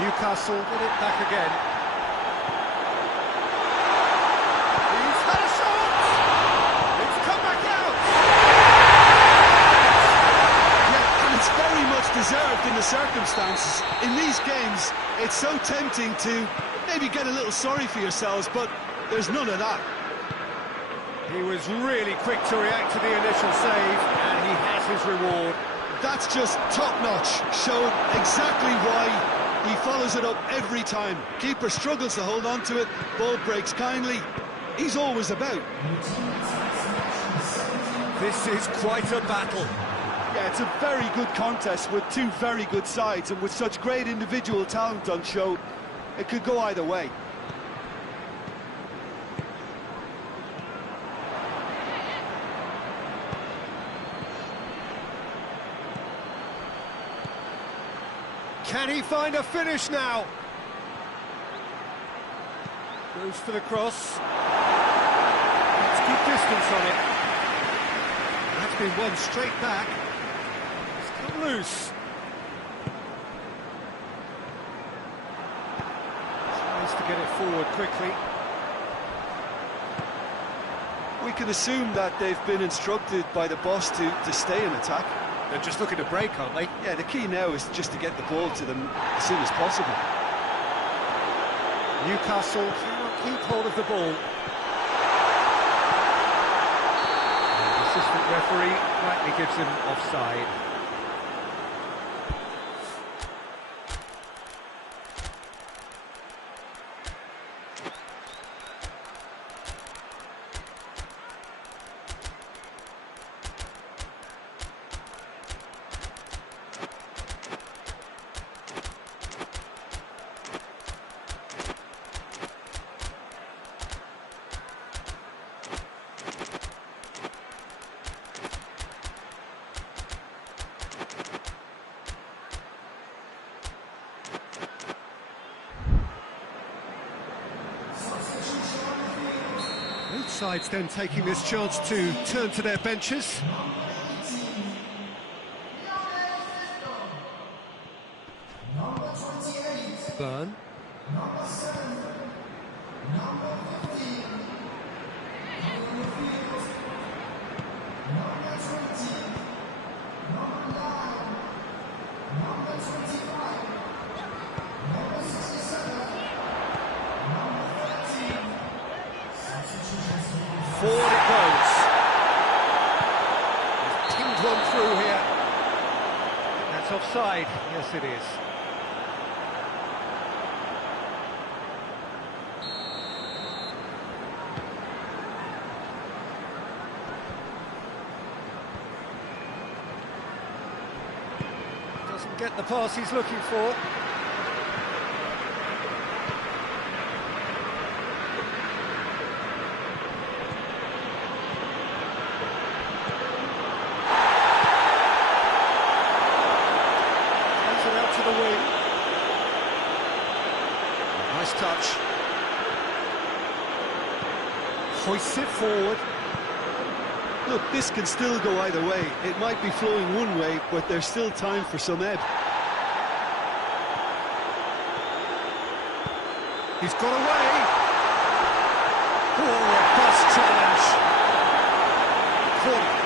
Newcastle get it back again. He's had a shot! It's come back out! Yeah, and it's very much deserved in the circumstances. In these games, it's so tempting to maybe get a little sorry for yourselves, but there's none of that. He was really quick to react to the initial save, and he has his reward. That's just top-notch, showed exactly why he follows it up every time. Keeper struggles to hold on to it, ball breaks kindly. He's always about. This is quite a battle. Yeah, it's a very good contest with two very good sides, and with such great individual talent on show, it could go either way. Can he find a finish now? Goes for the cross. Let's keep distance on it. That's been won straight back. It's come loose. Tries to get it forward quickly. We can assume that they've been instructed by the boss to stay in attack. They're just looking to break, aren't they? Yeah, the key now is just to get the ball to them as soon as possible. Newcastle cannot keep hold of the ball. And the assistant referee rightly gives him offside. Both sides then taking this chance to turn to their benches. Burn. Forward it goes. He's pinged one through here. That's offside. Yes, it is. Doesn't get the pass he's looking for. To the wing. Nice touch. Hoists it forward. Look, this can still go either way. It might be flowing one way, but there's still time for some ebb. He's got away. Oh, robust challenge. Corner.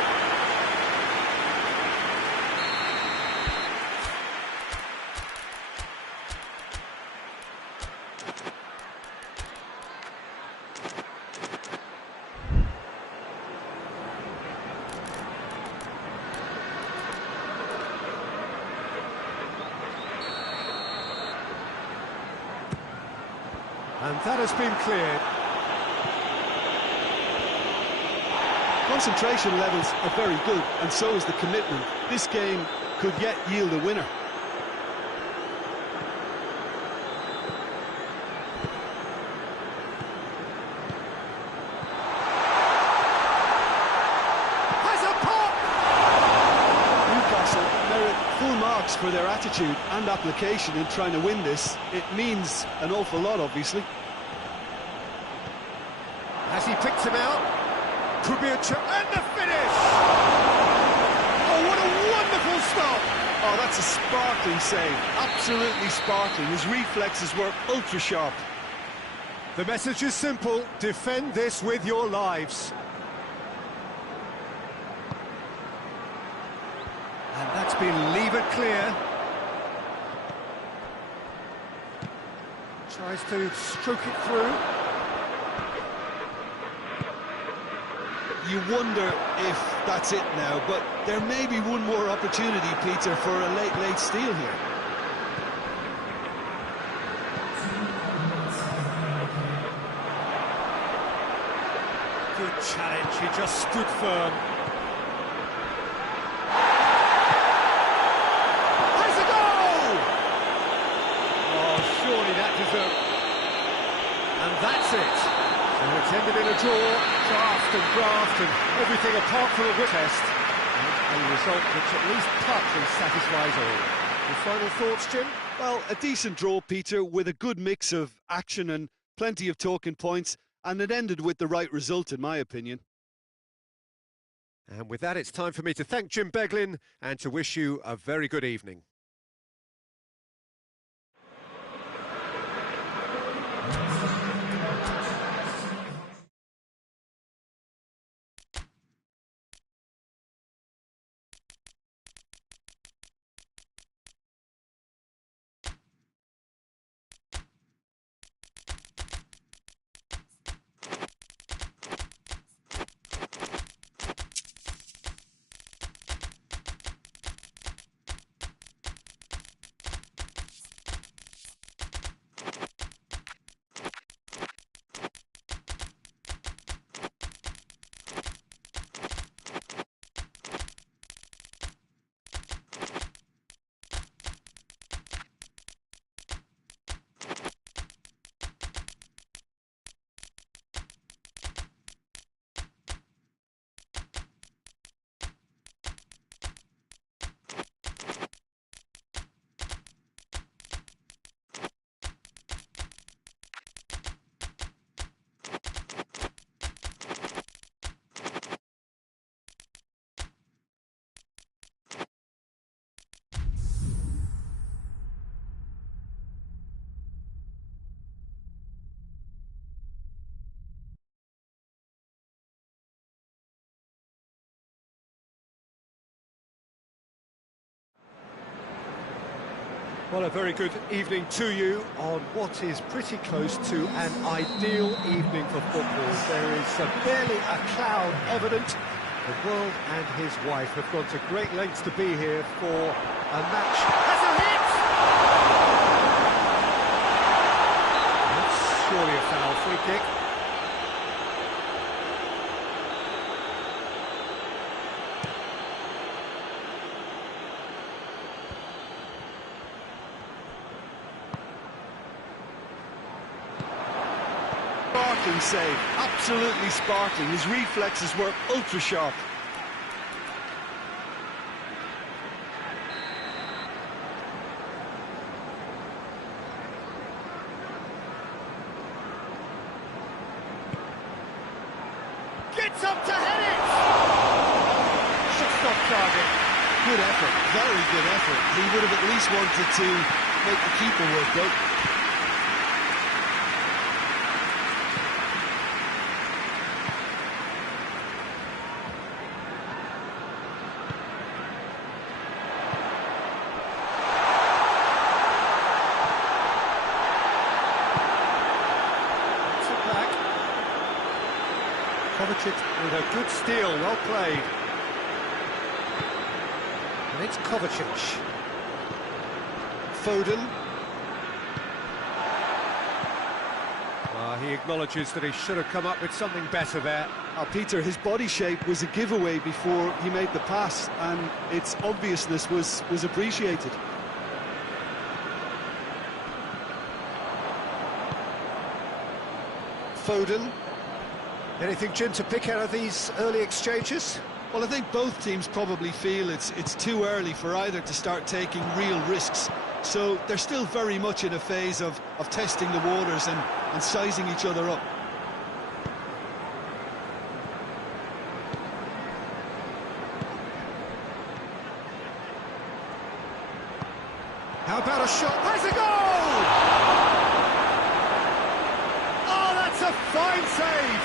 And that has been cleared. Concentration levels are very good, and so is the commitment. This game could yet yield a winner. Has a pop! Newcastle merit full marks for their attitude and application in trying to win this. It means an awful lot, obviously. Has he picked him out? Could be a chance. And the finish! Oh, what a wonderful stop! Oh, that's a sparkling save. Absolutely sparkling. His reflexes were ultra sharp. The message is simple. Defend this with your lives. And that's been levered clear. Tries to stroke it through. You wonder if that's it now, but there may be one more opportunity, Peter, for a late steal here. Good challenge, he just stood firm. the draw, draft and graft and everything apart from a whip test. And a result which at least partly satisfies all. Your final thoughts, Jim? Well, a decent draw, Peter, with a good mix of action and plenty of talking points, and it ended with the right result, in my opinion. And with that, it's time for me to thank Jim Beglin and to wish you a very good evening. Well, a very good evening to you on what is pretty close to an ideal evening for football. There is barely a cloud evident. The world and his wife have gone to great lengths to be here for a match. Has a hit! That's surely a foul free kick. Sparkling save, absolutely sparkling. His reflexes were ultra sharp. Gets up to head it! Shot stop target. Good effort, very good effort. He would have at least wanted to make the keeper work though. Kovacic with a good steal, well played. And it's Kovacic. Foden. He acknowledges that he should have come up with something better there. Peter, his body shape was a giveaway before he made the pass, and its obviousness was appreciated. Foden. Anything, Jim, to pick out of these early exchanges? Well, I think both teams probably feel it's too early for either to start taking real risks. So they're still very much in a phase of testing the waters and sizing each other up. How about a shot? Has a goal! Oh, that's a fine save!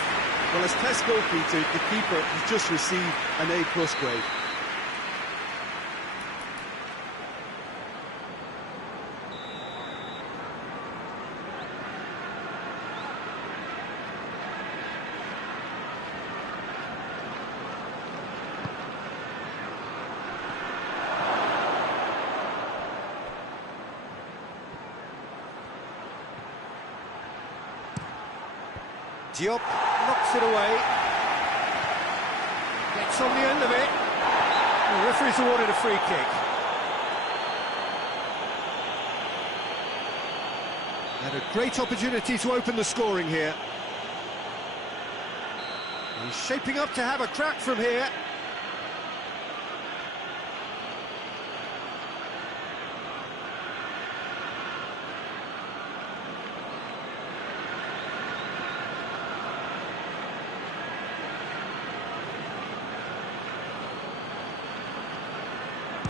Well, as test goal, Peter, the keeper has just received an A+ grade. Diop knocks it away. Gets on the end of it. The referee's awarded a free kick. And a great opportunity to open the scoring here. He's shaping up to have a crack from here.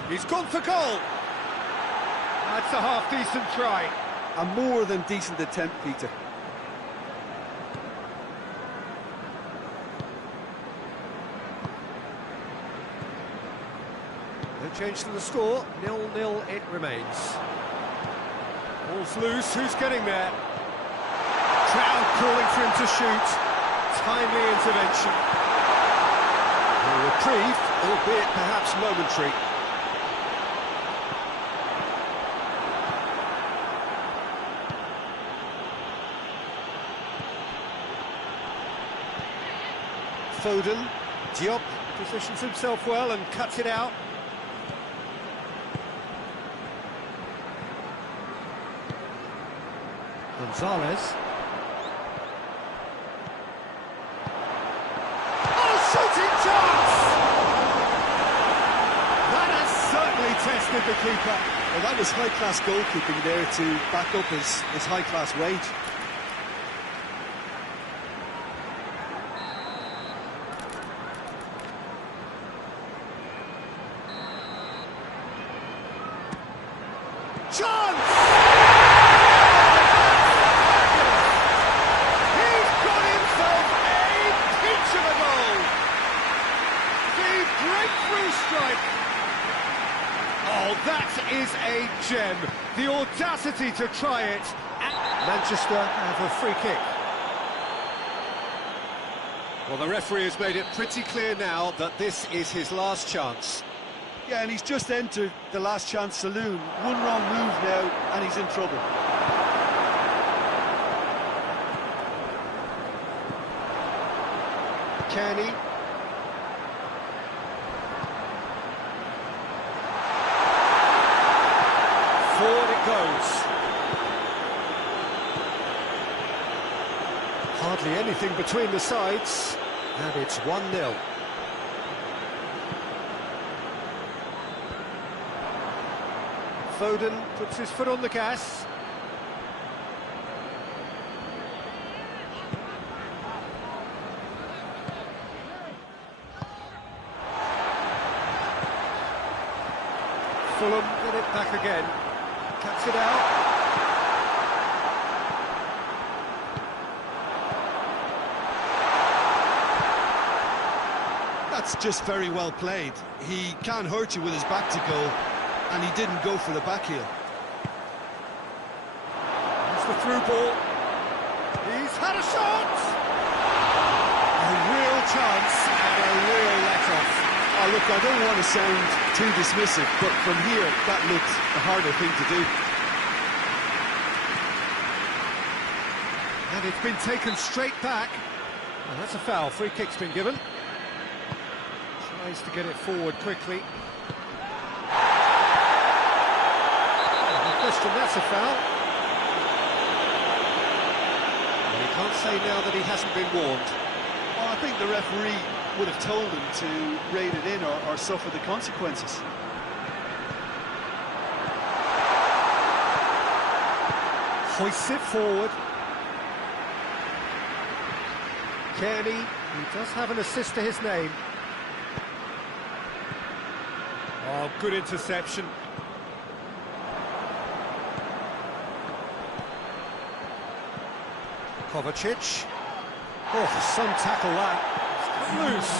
He's gone for goal. That's a half-decent try. A more than decent attempt, Peter. No change to the score, 0-0 it remains. Ball's loose, who's getting there? Crowd calling for him to shoot. Timely intervention. A reprieve, albeit perhaps momentary. Foden, Diop positions himself well and cuts it out. Gonzalez. Oh, shooting chance! That has certainly tested the keeper. Well, that was high-class goalkeeping there to back up his high-class wage. Chance! He's got himself a peach of a goal! The breakthrough strike! Oh, that is a gem. The audacity to try it. Manchester have a free kick. Well, the referee has made it pretty clear now that this is his last chance. Yeah, and he's just entered the last chance saloon. One wrong move now, and he's in trouble. Kenny. Forward it goes. Hardly anything between the sides, and it's 1-0. Foden puts his foot on the gas. Fulham get it back again. Cuts it out. That's just very well played. He can't hurt you with his back to goal, and he didn't go for the back heel. That's the through ball. He's had a shot! A real chance and a real let-off. Oh, look, I don't want to sound too dismissive, but from here, that looks the harder thing to do. And it's been taken straight back. And that's a foul. Free kick's been given. Tries to get it forward quickly. No question, that's a foul. Well, he can't say now that he hasn't been warned. Well, I think the referee would have told him to rein it in or suffer the consequences. Hoists it forward. Kearney, he does have an assist to his name. Oh, good interception. Kovacic. Oh, some tackle that. It's loose.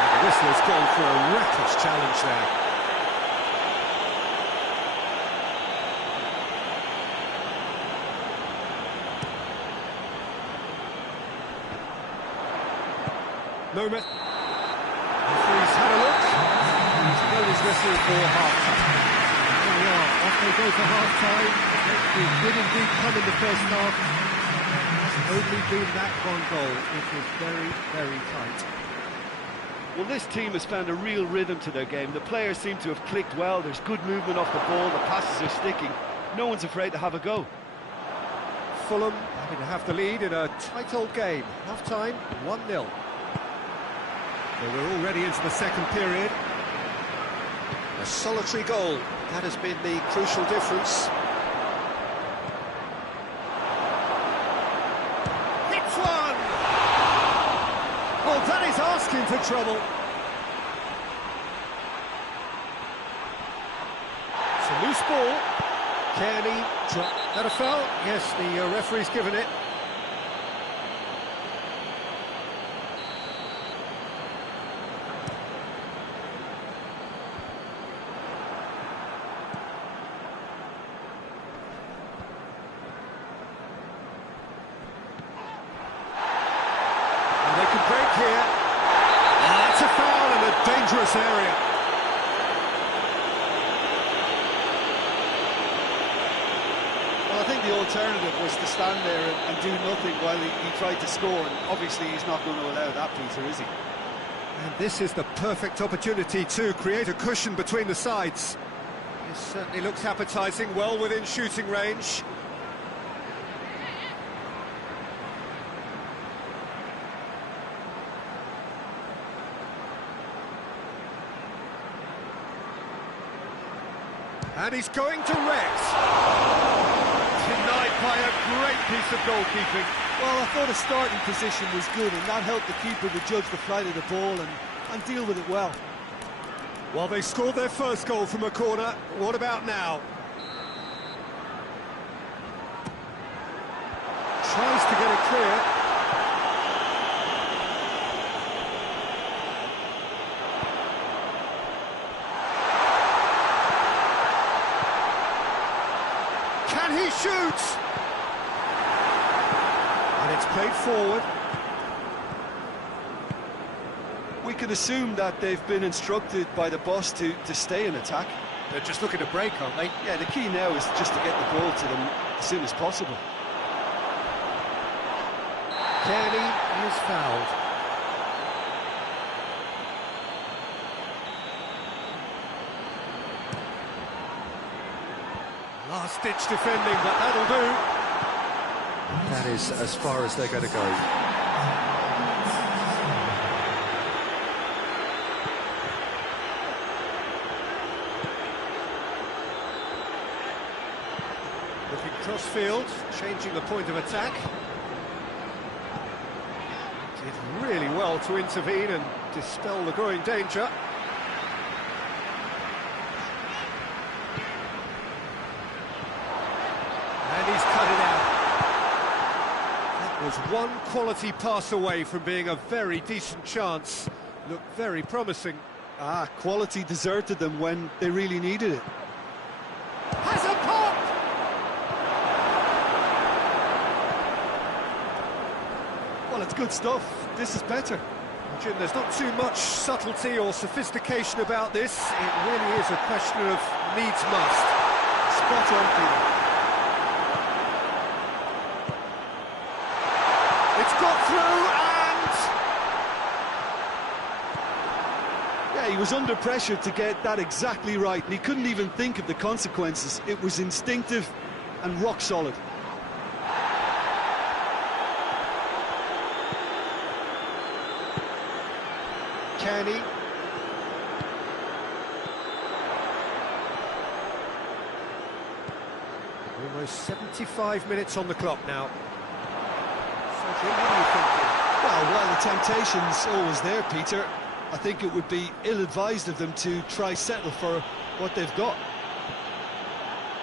And the whistler's gone for a reckless challenge there. Moment. Referee's had a look. He's blown his whistle for half-time. There we are. Off they go for half-time. We did indeed come in the first half. It's only been that one goal. It was very, very tight. Well, this team has found a real rhythm to their game. The players seem to have clicked well. There's good movement off the ball. The passes are sticking. No one's afraid to have a go. Fulham having to have the lead in a tight old game. Half-time, 1-0. So we're already into the second period. A solitary goal, that has been the crucial difference. Hits one! Oh, that is asking for trouble. It's a loose ball. Kearney, that a foul? Yes, the referee's given it. And they can break here. That's a foul in a dangerous area. I think the alternative was to stand there and do nothing while he tried to score, and obviously he's not going to allow that, Peter, is he? And this is the perfect opportunity to create a cushion between the sides. This certainly looks appetising, well within shooting range. And he's going direct. Denied by a great piece of goalkeeping. Well, I thought his starting position was good, and that helped the keeper to judge the flight of the ball and deal with it well. Well, they scored their first goal from a corner. What about now? Tries to get it clear. Can he shoot? And it's played forward. We can assume that they've been instructed by the boss to stay in attack. They're just looking to break, aren't they? Yeah, the key now is just to get the ball to them as soon as possible. Kearney is fouled. Last-ditch defending, but that'll do. That is as far as they're going to go. Looking cross-field, changing the point of attack. Did really well to intervene and dispel the growing danger. And he's cut it out. That was one quality pass away from being a very decent chance. Looked very promising. Quality deserted them when they really needed it. Has a pop! Well, it's good stuff. This is better. Jim, there's not too much subtlety or sophistication about this. It really is a question of needs must. Spot on, Peter. It's got through and... Yeah, he was under pressure to get that exactly right, and he couldn't even think of the consequences. It was instinctive and rock solid. Kearney. Almost 75 minutes on the clock now. So, Jim, what are you thinking? Well, while the temptation's always there, Peter, I think it would be ill-advised of them to try settle for what they've got.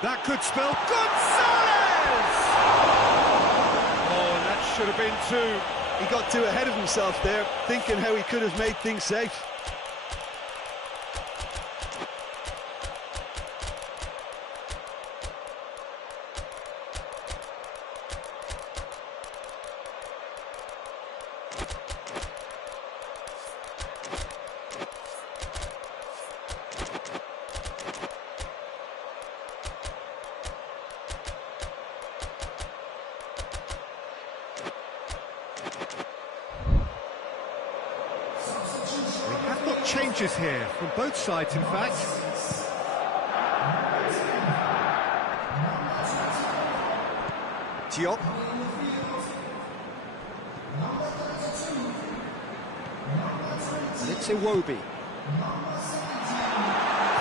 That could spell Gonzalez! Oh, and that should have been two. He got too ahead of himself there, thinking how he could have made things safe. challenges here from both sides, in fact. Diop. And it's Iwobi.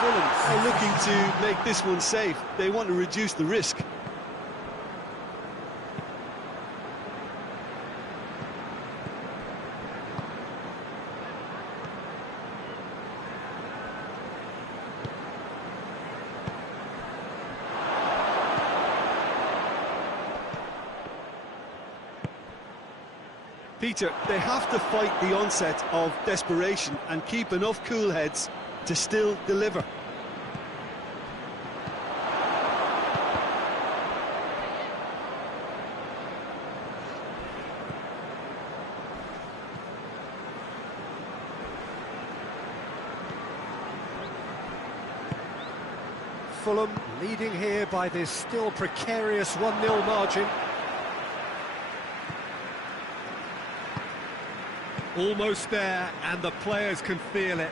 Fulham are looking to make this one safe. They want to reduce the risk. Peter, they have to fight the onset of desperation and keep enough cool heads to still deliver. Fulham leading here by this still precarious 1-0 margin. Almost there, and the players can feel it.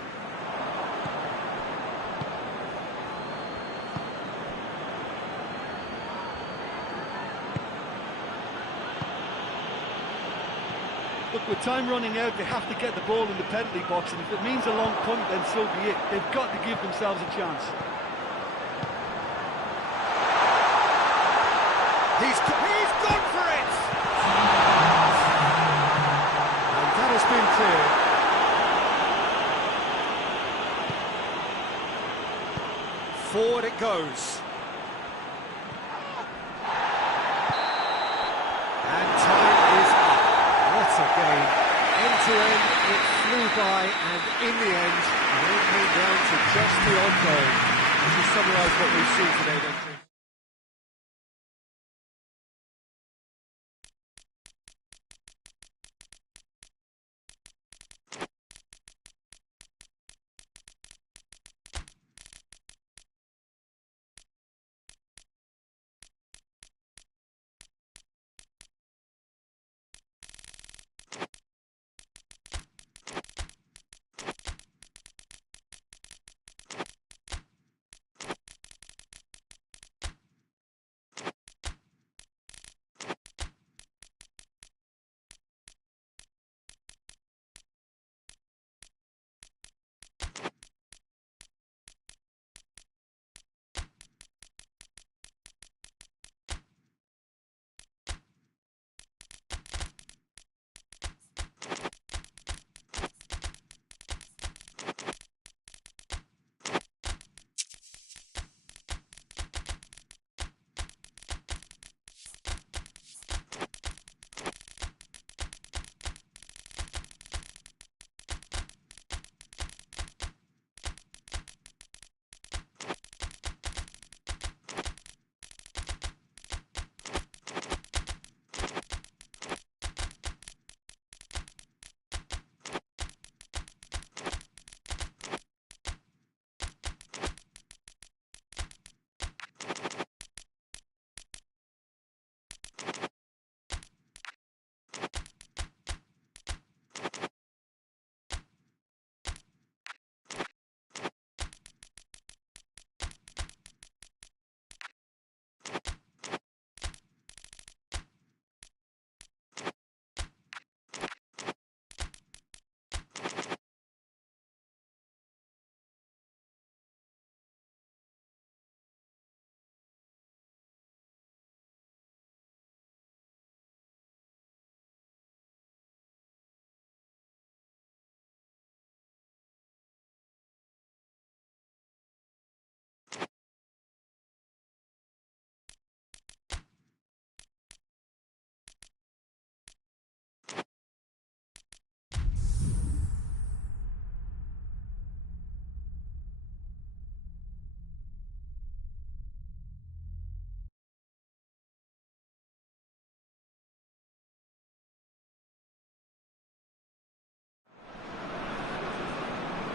Look, with time running out, they have to get the ball in the penalty box, and if it means a long punt, then so be it. They've got to give themselves a chance. He's gone for it! And that has been clear. Forward it goes. And time is up. What a game. End to end, it flew by, and in the end, it came down to just the odd goal. To summarise what we've seen today, then.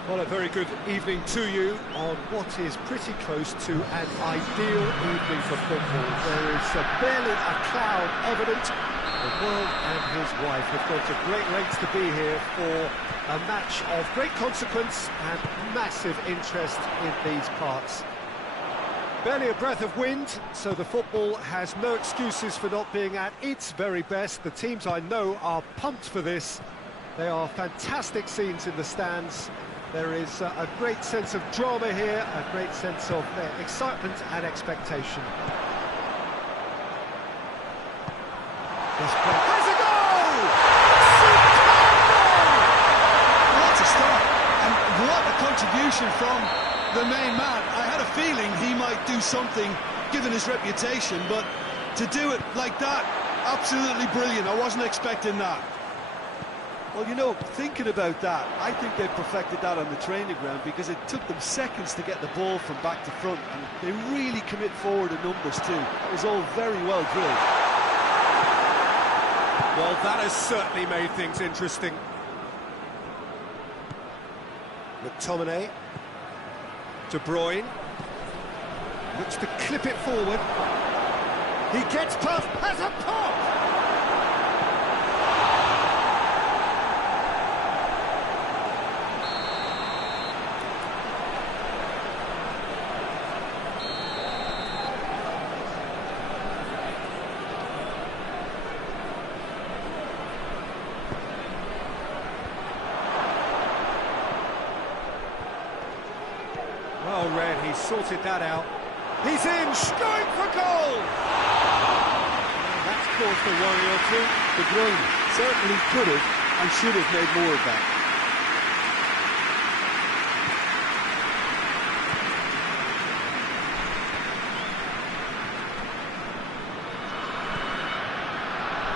Well, a very good evening to you on what is pretty close to an ideal evening for football. There is barely a cloud evident, The world and his wife have gone to great lengths to be here for a match of great consequence and massive interest in these parts. Barely a breath of wind, so the football has no excuses for not being at its very best. The teams I know are pumped for this. They are fantastic scenes in the stands. There is a great sense of drama here, a great sense of excitement and expectation. This play has a goal! What a start, and what a contribution from the main man. I had a feeling he might do something, given his reputation, but to do it like that, absolutely brilliant. I wasn't expecting that. Well, you know, thinking about that, I think they perfected that on the training ground because it took them seconds to get the ball from back to front, and they really commit forward in numbers too. It was all very well drilled. Well, that has certainly made things interesting. McTominay. De Bruyne. Looks to clip it forward. He gets past, has a pop! Well read, he sorted that out. He's in, going for goal! That's caused a worry or two. De Bruyne certainly could have and should have made more of that.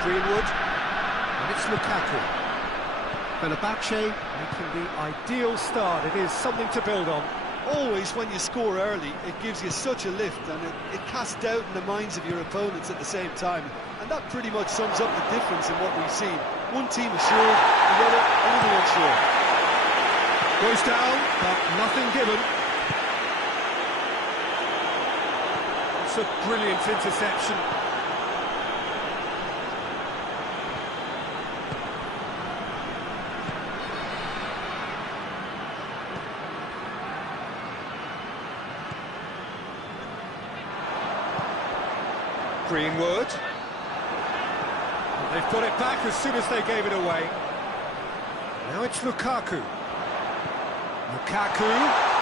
Greenwood, and it's Lukaku. Fenerbahce making the ideal start. It is something to build on. Always when you score early, it gives you such a lift, and it casts doubt in the minds of your opponents at the same time. And that pretty much sums up the difference in what we've seen. One team assured, the other a little unsure. Goes down, but nothing given. It's a brilliant interception. Greenwood. They've got it back as soon as they gave it away. Now it's Lukaku. Lukaku.